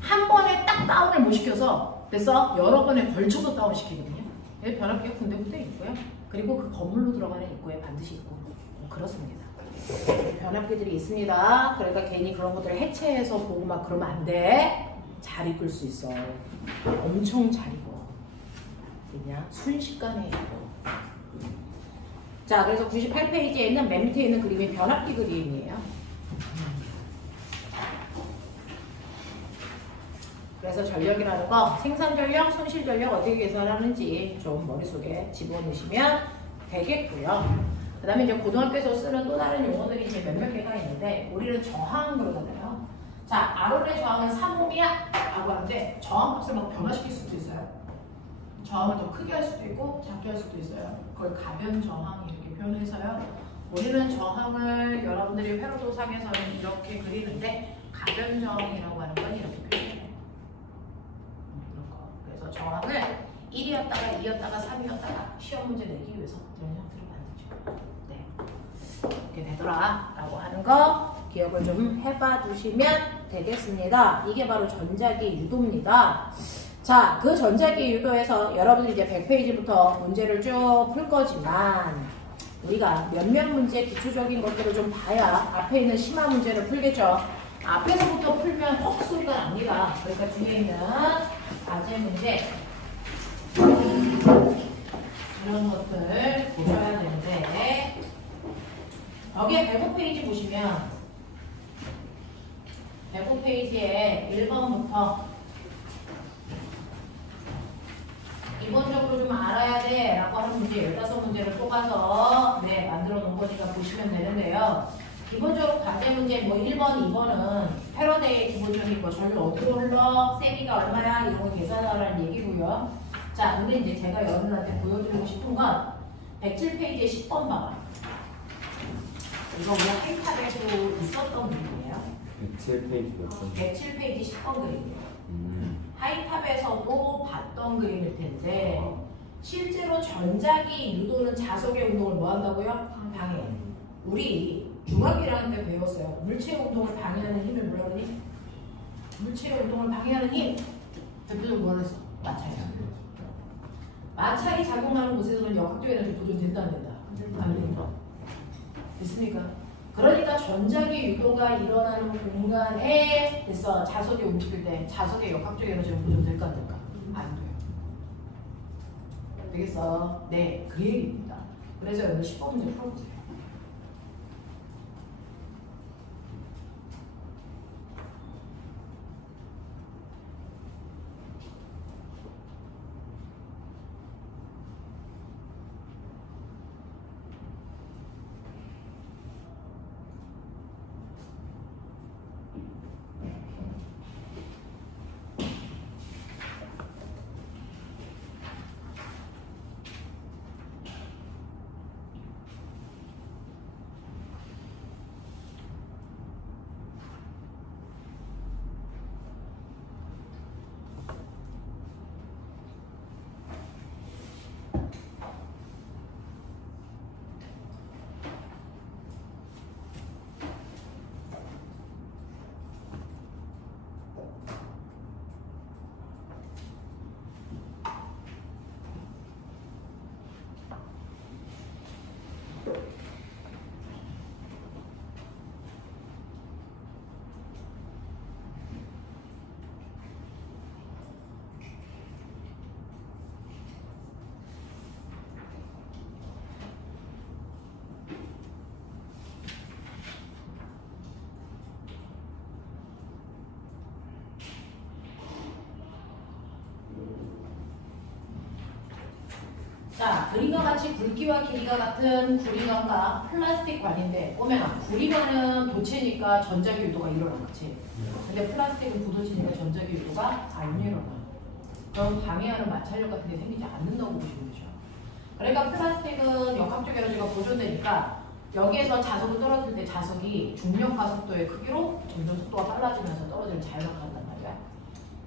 한 번에 딱 다운을 못 시켜서 됐어? 여러 번에 걸쳐서 다운 시키거든요. 변압기가 군데군데 있고요. 그리고 그 건물로 들어가는 입구에 반드시 있고 그렇습니다. 변압기들이 있습니다. 그러니까 괜히 그런 것들을 해체해서 보고 막 그러면 안 돼. 잘 익을 수 있어. 엄청 잘 익어. 그냥 순식간에 익어. 자, 그래서 98페이지에 있는 맨 밑에 있는 그림이 변압기 그림이에요. 그래서 전력이라는 거, 생산 전력, 손실 전력 어떻게 계산하는지 좀 머릿속에 집어넣으시면 되겠고요. 그 다음에 이제 고등학교에서 쓰는 또 다른 용어들이 이제 몇몇 개가 있는데, 우리는 저항 그러잖아요. 자, R의 저항은 3옴이야 라고 하는데, 저항값을 막 변화시킬 수도 있어요. 저항을 더 크게 할 수도 있고, 작게 할 수도 있어요. 그걸 가변 저항 이렇게 표현해서요. 우리는 저항을 여러분들이 회로도상에서는 이렇게 그리는데, 가변 저항이라고 하는 건 이렇게 표현해요. 그래서 저항을 1이었다가 2였다가 3이었다가 시험 문제 내기 위해서 이런 형태로 만들죠. 네, 이렇게 되더라 라고 하는 거 기억을 좀 해봐 두시면 되겠습니다. 이게 바로 전자기 유도입니다. 자, 그 전자기 유도에서 여러분들이 이제 100페이지부터 문제를 쭉 풀 거지만 우리가 몇몇 문제 기초적인 것들을 좀 봐야 앞에 있는 심화 문제를 풀겠죠. 앞에서부터 풀면 헛소리가 납니다. 그러니까 뒤에 있는 과제 문제 이런 것들 보셔야 되는데 여기에 105페이지 보시면 105페이지에 1번부터 기본적으로 좀 알아야 돼 라고 하는 문제 15문제를 뽑아서 만들어 놓은 거니까 보시면 되는데요. 기본적으로 과제 문제 뭐 1번, 2번은 패러데이의 기본적인 거 전류 어디로 흘러, 세기가 얼마야 이런 거 계산하라는 얘기고요. 자, 근데 이제 제가 여러분한테 보여드리고 싶은 건 107페이지에 10번 봐봐. 이거 우리 하이탑에도 있었던 문제예요. 107페이지 몇 번? 107페이지 10번 그림이에요. 하이탑에서도 봤던 그림일 텐데 실제로 전자기 유도는 자석의 운동을 뭐 한다고요? 방해. 우리 중학교 1학년 때 배웠어요. 물체의 운동을 방해하는 힘을 뭐라 그러니? 물체의 운동을 방해하는 힘. 대표적으로 뭐라 했어? 마찰이야. 마찰이 작용하는 곳에서는 역학적 에너지 보존된다 안 된다? 안 된다. 됐습니까? 그러니까 전자기 유도가 일어나는 공간에 됐어. 자석이 움직일 때 자석의 역학적 에너지가 보존될까 안 될까? 안 돼요. 되겠어? 네, 그 얘기입니다. 그래서 여러분 10번 문제 풀어보세요. 자, 그림과 같이 굵기와 길이가 같은 구리관과 플라스틱 관인데 꼬매나 구리관은 도체니까 전자기 유도가 일어나, 그치? 근데 플라스틱은 부도체니까 전자기 유도가 안 일어나. 그럼 방해하는 마찰력 같은 게 생기지 않는다고 보시면 되죠. 그러니까 플라스틱은 역학적 에너지가 보존되니까 여기에서 자석을 떨어질 때 자석이 중력과 속도의 크기로 점점 속도가 빨라지면서 떨어지는 자연을 한단 말이야.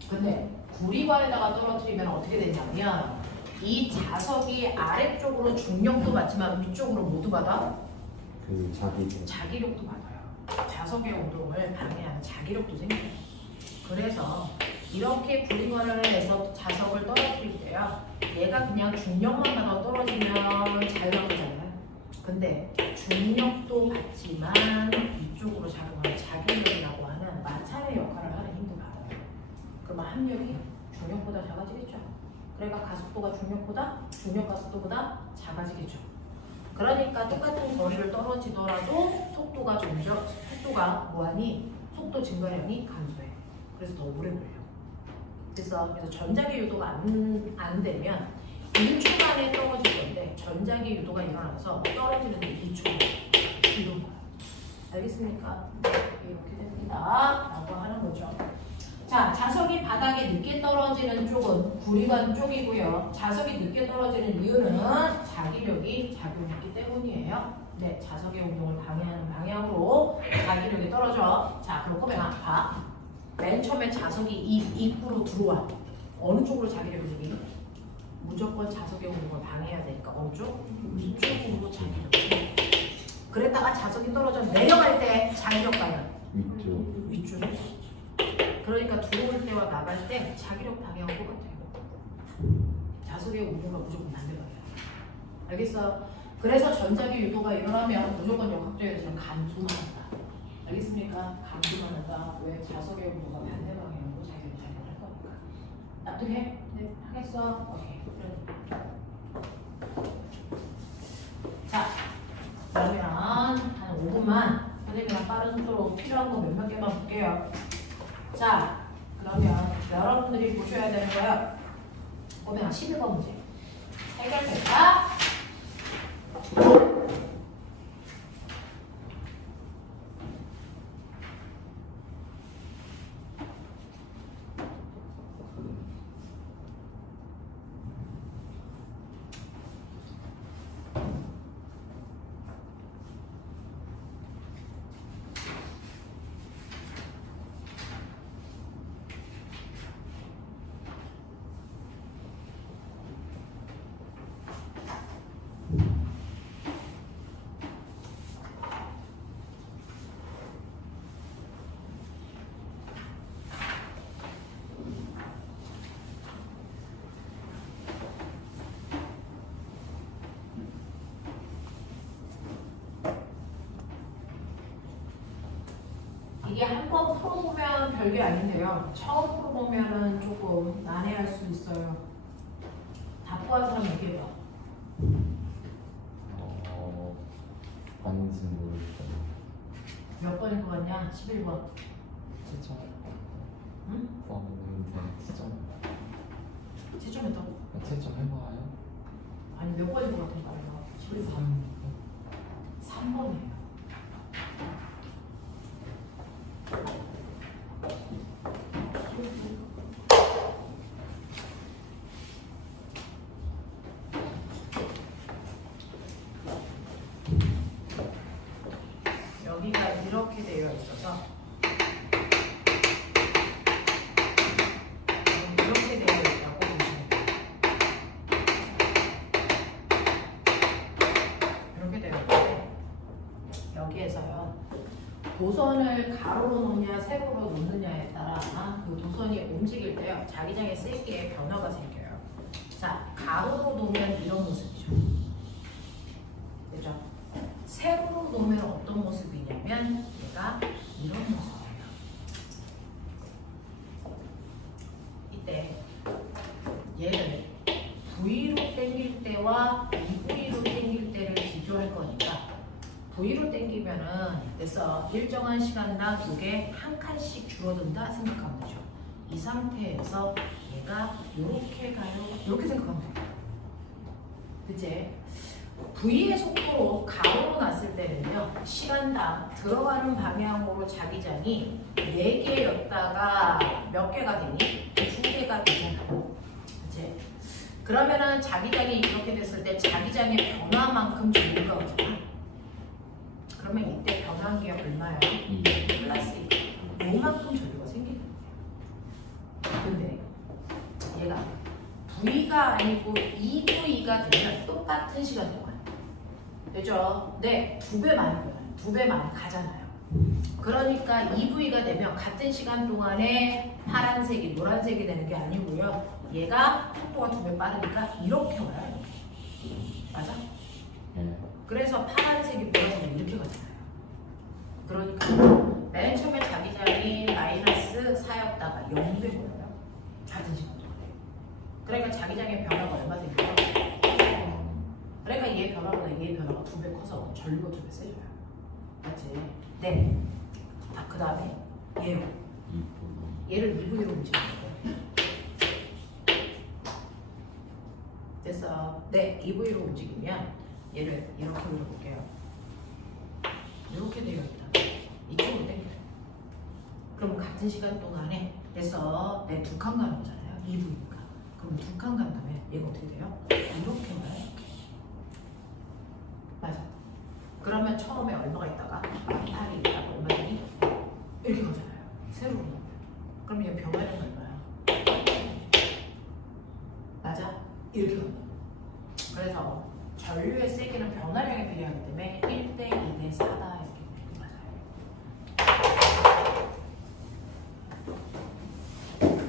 근데 구리관에다가 떨어뜨리면 어떻게 되냐면 이 자석이 아래쪽으로 중력도 받지만 위쪽으로 모두 받아? 그 자기력도 받아요. 자석의 운동을 방해하는 자기력도 생겨요. 그래서 이렇게 구리관을 해서 자석을 떨어뜨릴 때요. 얘가 그냥 중력만 받아 떨어지면 자유하잖아요. 근데 중력도 받지만 위쪽으로 작용하는 자기력이라고 하는 마찰의 역할을 하는 힘도 받아요. 그럼 합력이 중력보다 작아지겠죠. 그러니까 가속도가 중력 가속도보다 작아지겠죠. 그러니까 똑같은 거리를 떨어지더라도 속도가 뭐하니? 속도 증가량이 감소해. 그래서 더 오래 걸려. 그래서 전자기 유도가 안 되면 1초간에 떨어질 건데 전자기 유도가 일어나서 떨어지는데 2초 이런 거야. 알겠습니까? 이렇게 됩니다. 라고 하는 거죠. 자, 자석이 바닥에 늦게 떨어지는 쪽은 구리관 쪽이고요. 자석이 늦게 떨어지는 이유는 자기력이 작용했기 때문이에요. 네, 자석의 운동을 방해하는 방향으로 자기력이 떨어져. 자, 그럼 꼬맹아 봐. 맨 처음에 자석이 이 입구로 들어와. 어느 쪽으로 자기력이 생기니? 무조건 자석의 운동을 방해해야 되니까 어느 쪽? 위쪽으로 자기력이. 그랬다가 자석이 떨어져 내려갈 때 자기력 방향. 위쪽. 그러니까 들어올 때와 나갈 때 자기력 방향은 똑같아요. 자석의 운동과 무조건 반대방향. 알겠어? 그래서 전자기 유도가 일어나면 무조건 역학조에서는 감소만 한다. 알겠습니까? 감소만 한다. 왜? 자석의 온도가 반대 방향으로 작용할 거니까. 납득해? 네, 하겠어? 오케이. 자, 그러면 한 5분만 선생님이랑 빠른 속도로 필요한 거 몇몇 개만 볼게요. 자, 그러면 여러분들이 보셔야 되는 거예요. 보면 11번 문제. 해결될까? 이게 한 번 풀어보면 별게 아닌데요. 처음 풀어보면은 조금 난해할 수 있어요. 답부한 사람 얘기해봐. 아닌지는 모르겠어요. 몇 번일 것 같냐? 11번. 채점. 응? 포함했는데 채점. 채점했다고? 채점 해봐요. 아니 몇 번일 것 같은 말이야? 11번. 3번이에요. 여기가 이렇게 되어 있어서 이렇게 되어 있다고 보시면 돼요. 이렇게 되어 있는데 여기에서요. 도선을 가로로 놓냐 세로로 놓느냐에 따라 그 도선이 움직일 때요. 자기장의 세기에 변화가 생겨요. 자, 가로로 놓으면 이런 모습이죠. 그죠? 세로로 놓으면 어떤 모습이냐면 얘가 이런 모습이에요. 이때 얘를 V로 당길 때와 EV로 당길 때를 비교할 거니까 V로 당기면은 그래서 일정한 시간당 이게 한 칸씩 줄어든다 생각하면 되죠. 이 상태에서 얘가 이렇게 가요. 이렇게 생각하면 돼요. 그치? V의 속도로 가로로 놨을 때는요. 시간당 들어가는 방향으로 자기장이 4개였다가 몇 개가 되니? 2개가 되잖아요. 그치? 그러면은 자기장이 이렇게 됐을 때 자기장의 변화만큼 전류가 오잖아. 그러면 이때 변화한 게 얼마예요? 플러스 2. 요만큼 전류가 생기는 거예요. 근데 얘가 V가 아니고 EV가 되면 똑같은 시간 동안 되죠? 네, 2배 많이 변화요. 2배 많이 가잖아요. 그러니까 EV가 되면 같은 시간 동안에 파란색이 노란색이 되는 게 아니고요. 얘가 속도가 2배 빠르니까 이렇게 와요. 맞아? 네. 그래서 파란색이 보라색이 이렇게 가잖아요. 그러니까 맨 처음에 자기장이 마이너스 4였다가 0배 보여요. 같은 시간 동안에. 그러니까 자기장의 변화가 얼마 생겨요? 그러니까 얘 변화보다 얘 변화가 2배 커서 전류가 2배 세져요. 맞지? 네. 아, 그 다음에 얘요. 얘를 EV로 움직이는 거예요. 됐어. 네, EV로 움직이면 얘를 이렇게 올려볼게요. 이렇게 되어 있다. 이쪽으로 당겨요. 그럼 같은 시간 동안에 그래서 네, 2칸 가는 거잖아요. EV니까. 그럼 2칸 간다면 얘가 어떻게 돼요? 이렇게 와요. 이렇게. 맞아. 그러면 처음에 얼마가 있다가 8이 있다가 얼마 되니? 이렇게 가잖아요. 세로로 놓으면. 그럼 얘 변화량이 얼마야? 맞아? 이렇게 간다. 그래서 전류의 세기는 변화량에 비례하기 때문에 1대 2대 4다 이렇게 맞아요.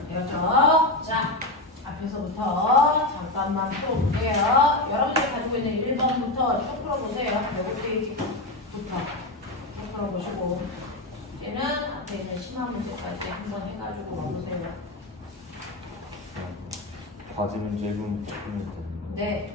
되었죠? 자, 앞에서부터 잠깐만 풀어볼게요. 여러분들이 가지고 있는 1번부터 쭉 앞에 있는 심화 문제까지 한번 해가지고 와보세요. 과제 문제 1분 풀면 되는 거. 네.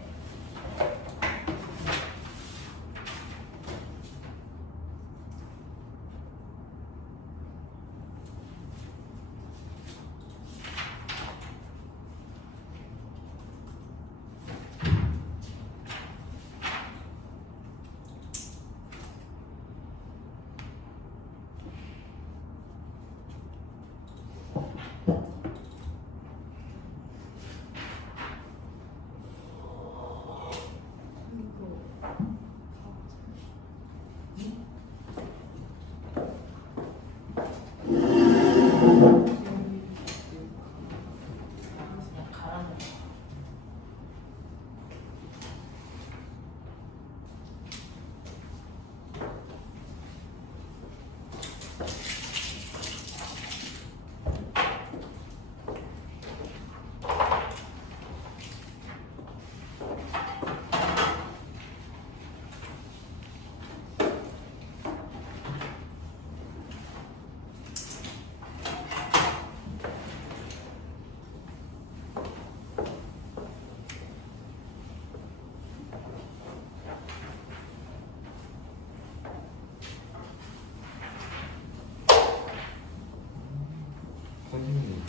선생님,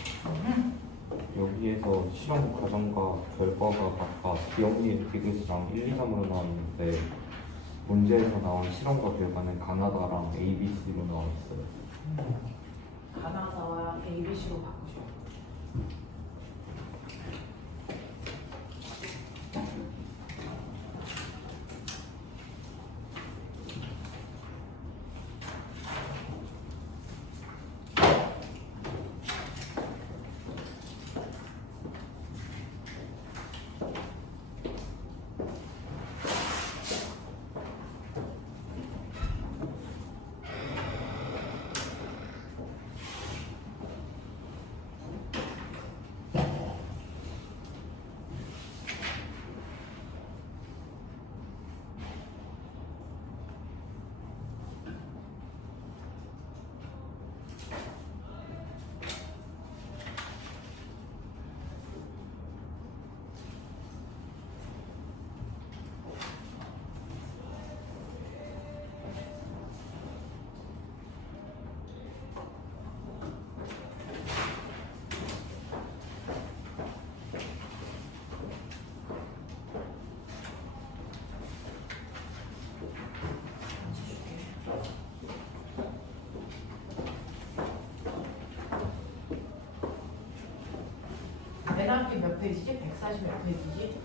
여기에서 실험 과정과 결과가 각각 기억리에 디귿이랑 1, 2, 3으로 나왔는데 문제에서 나온 실험과 결과는 가나다랑 ABC로 나와 있어요. 가나다와 ABC로 바꾸죠. 맨 앞에 몇 페이지지? 140 몇 페이지지?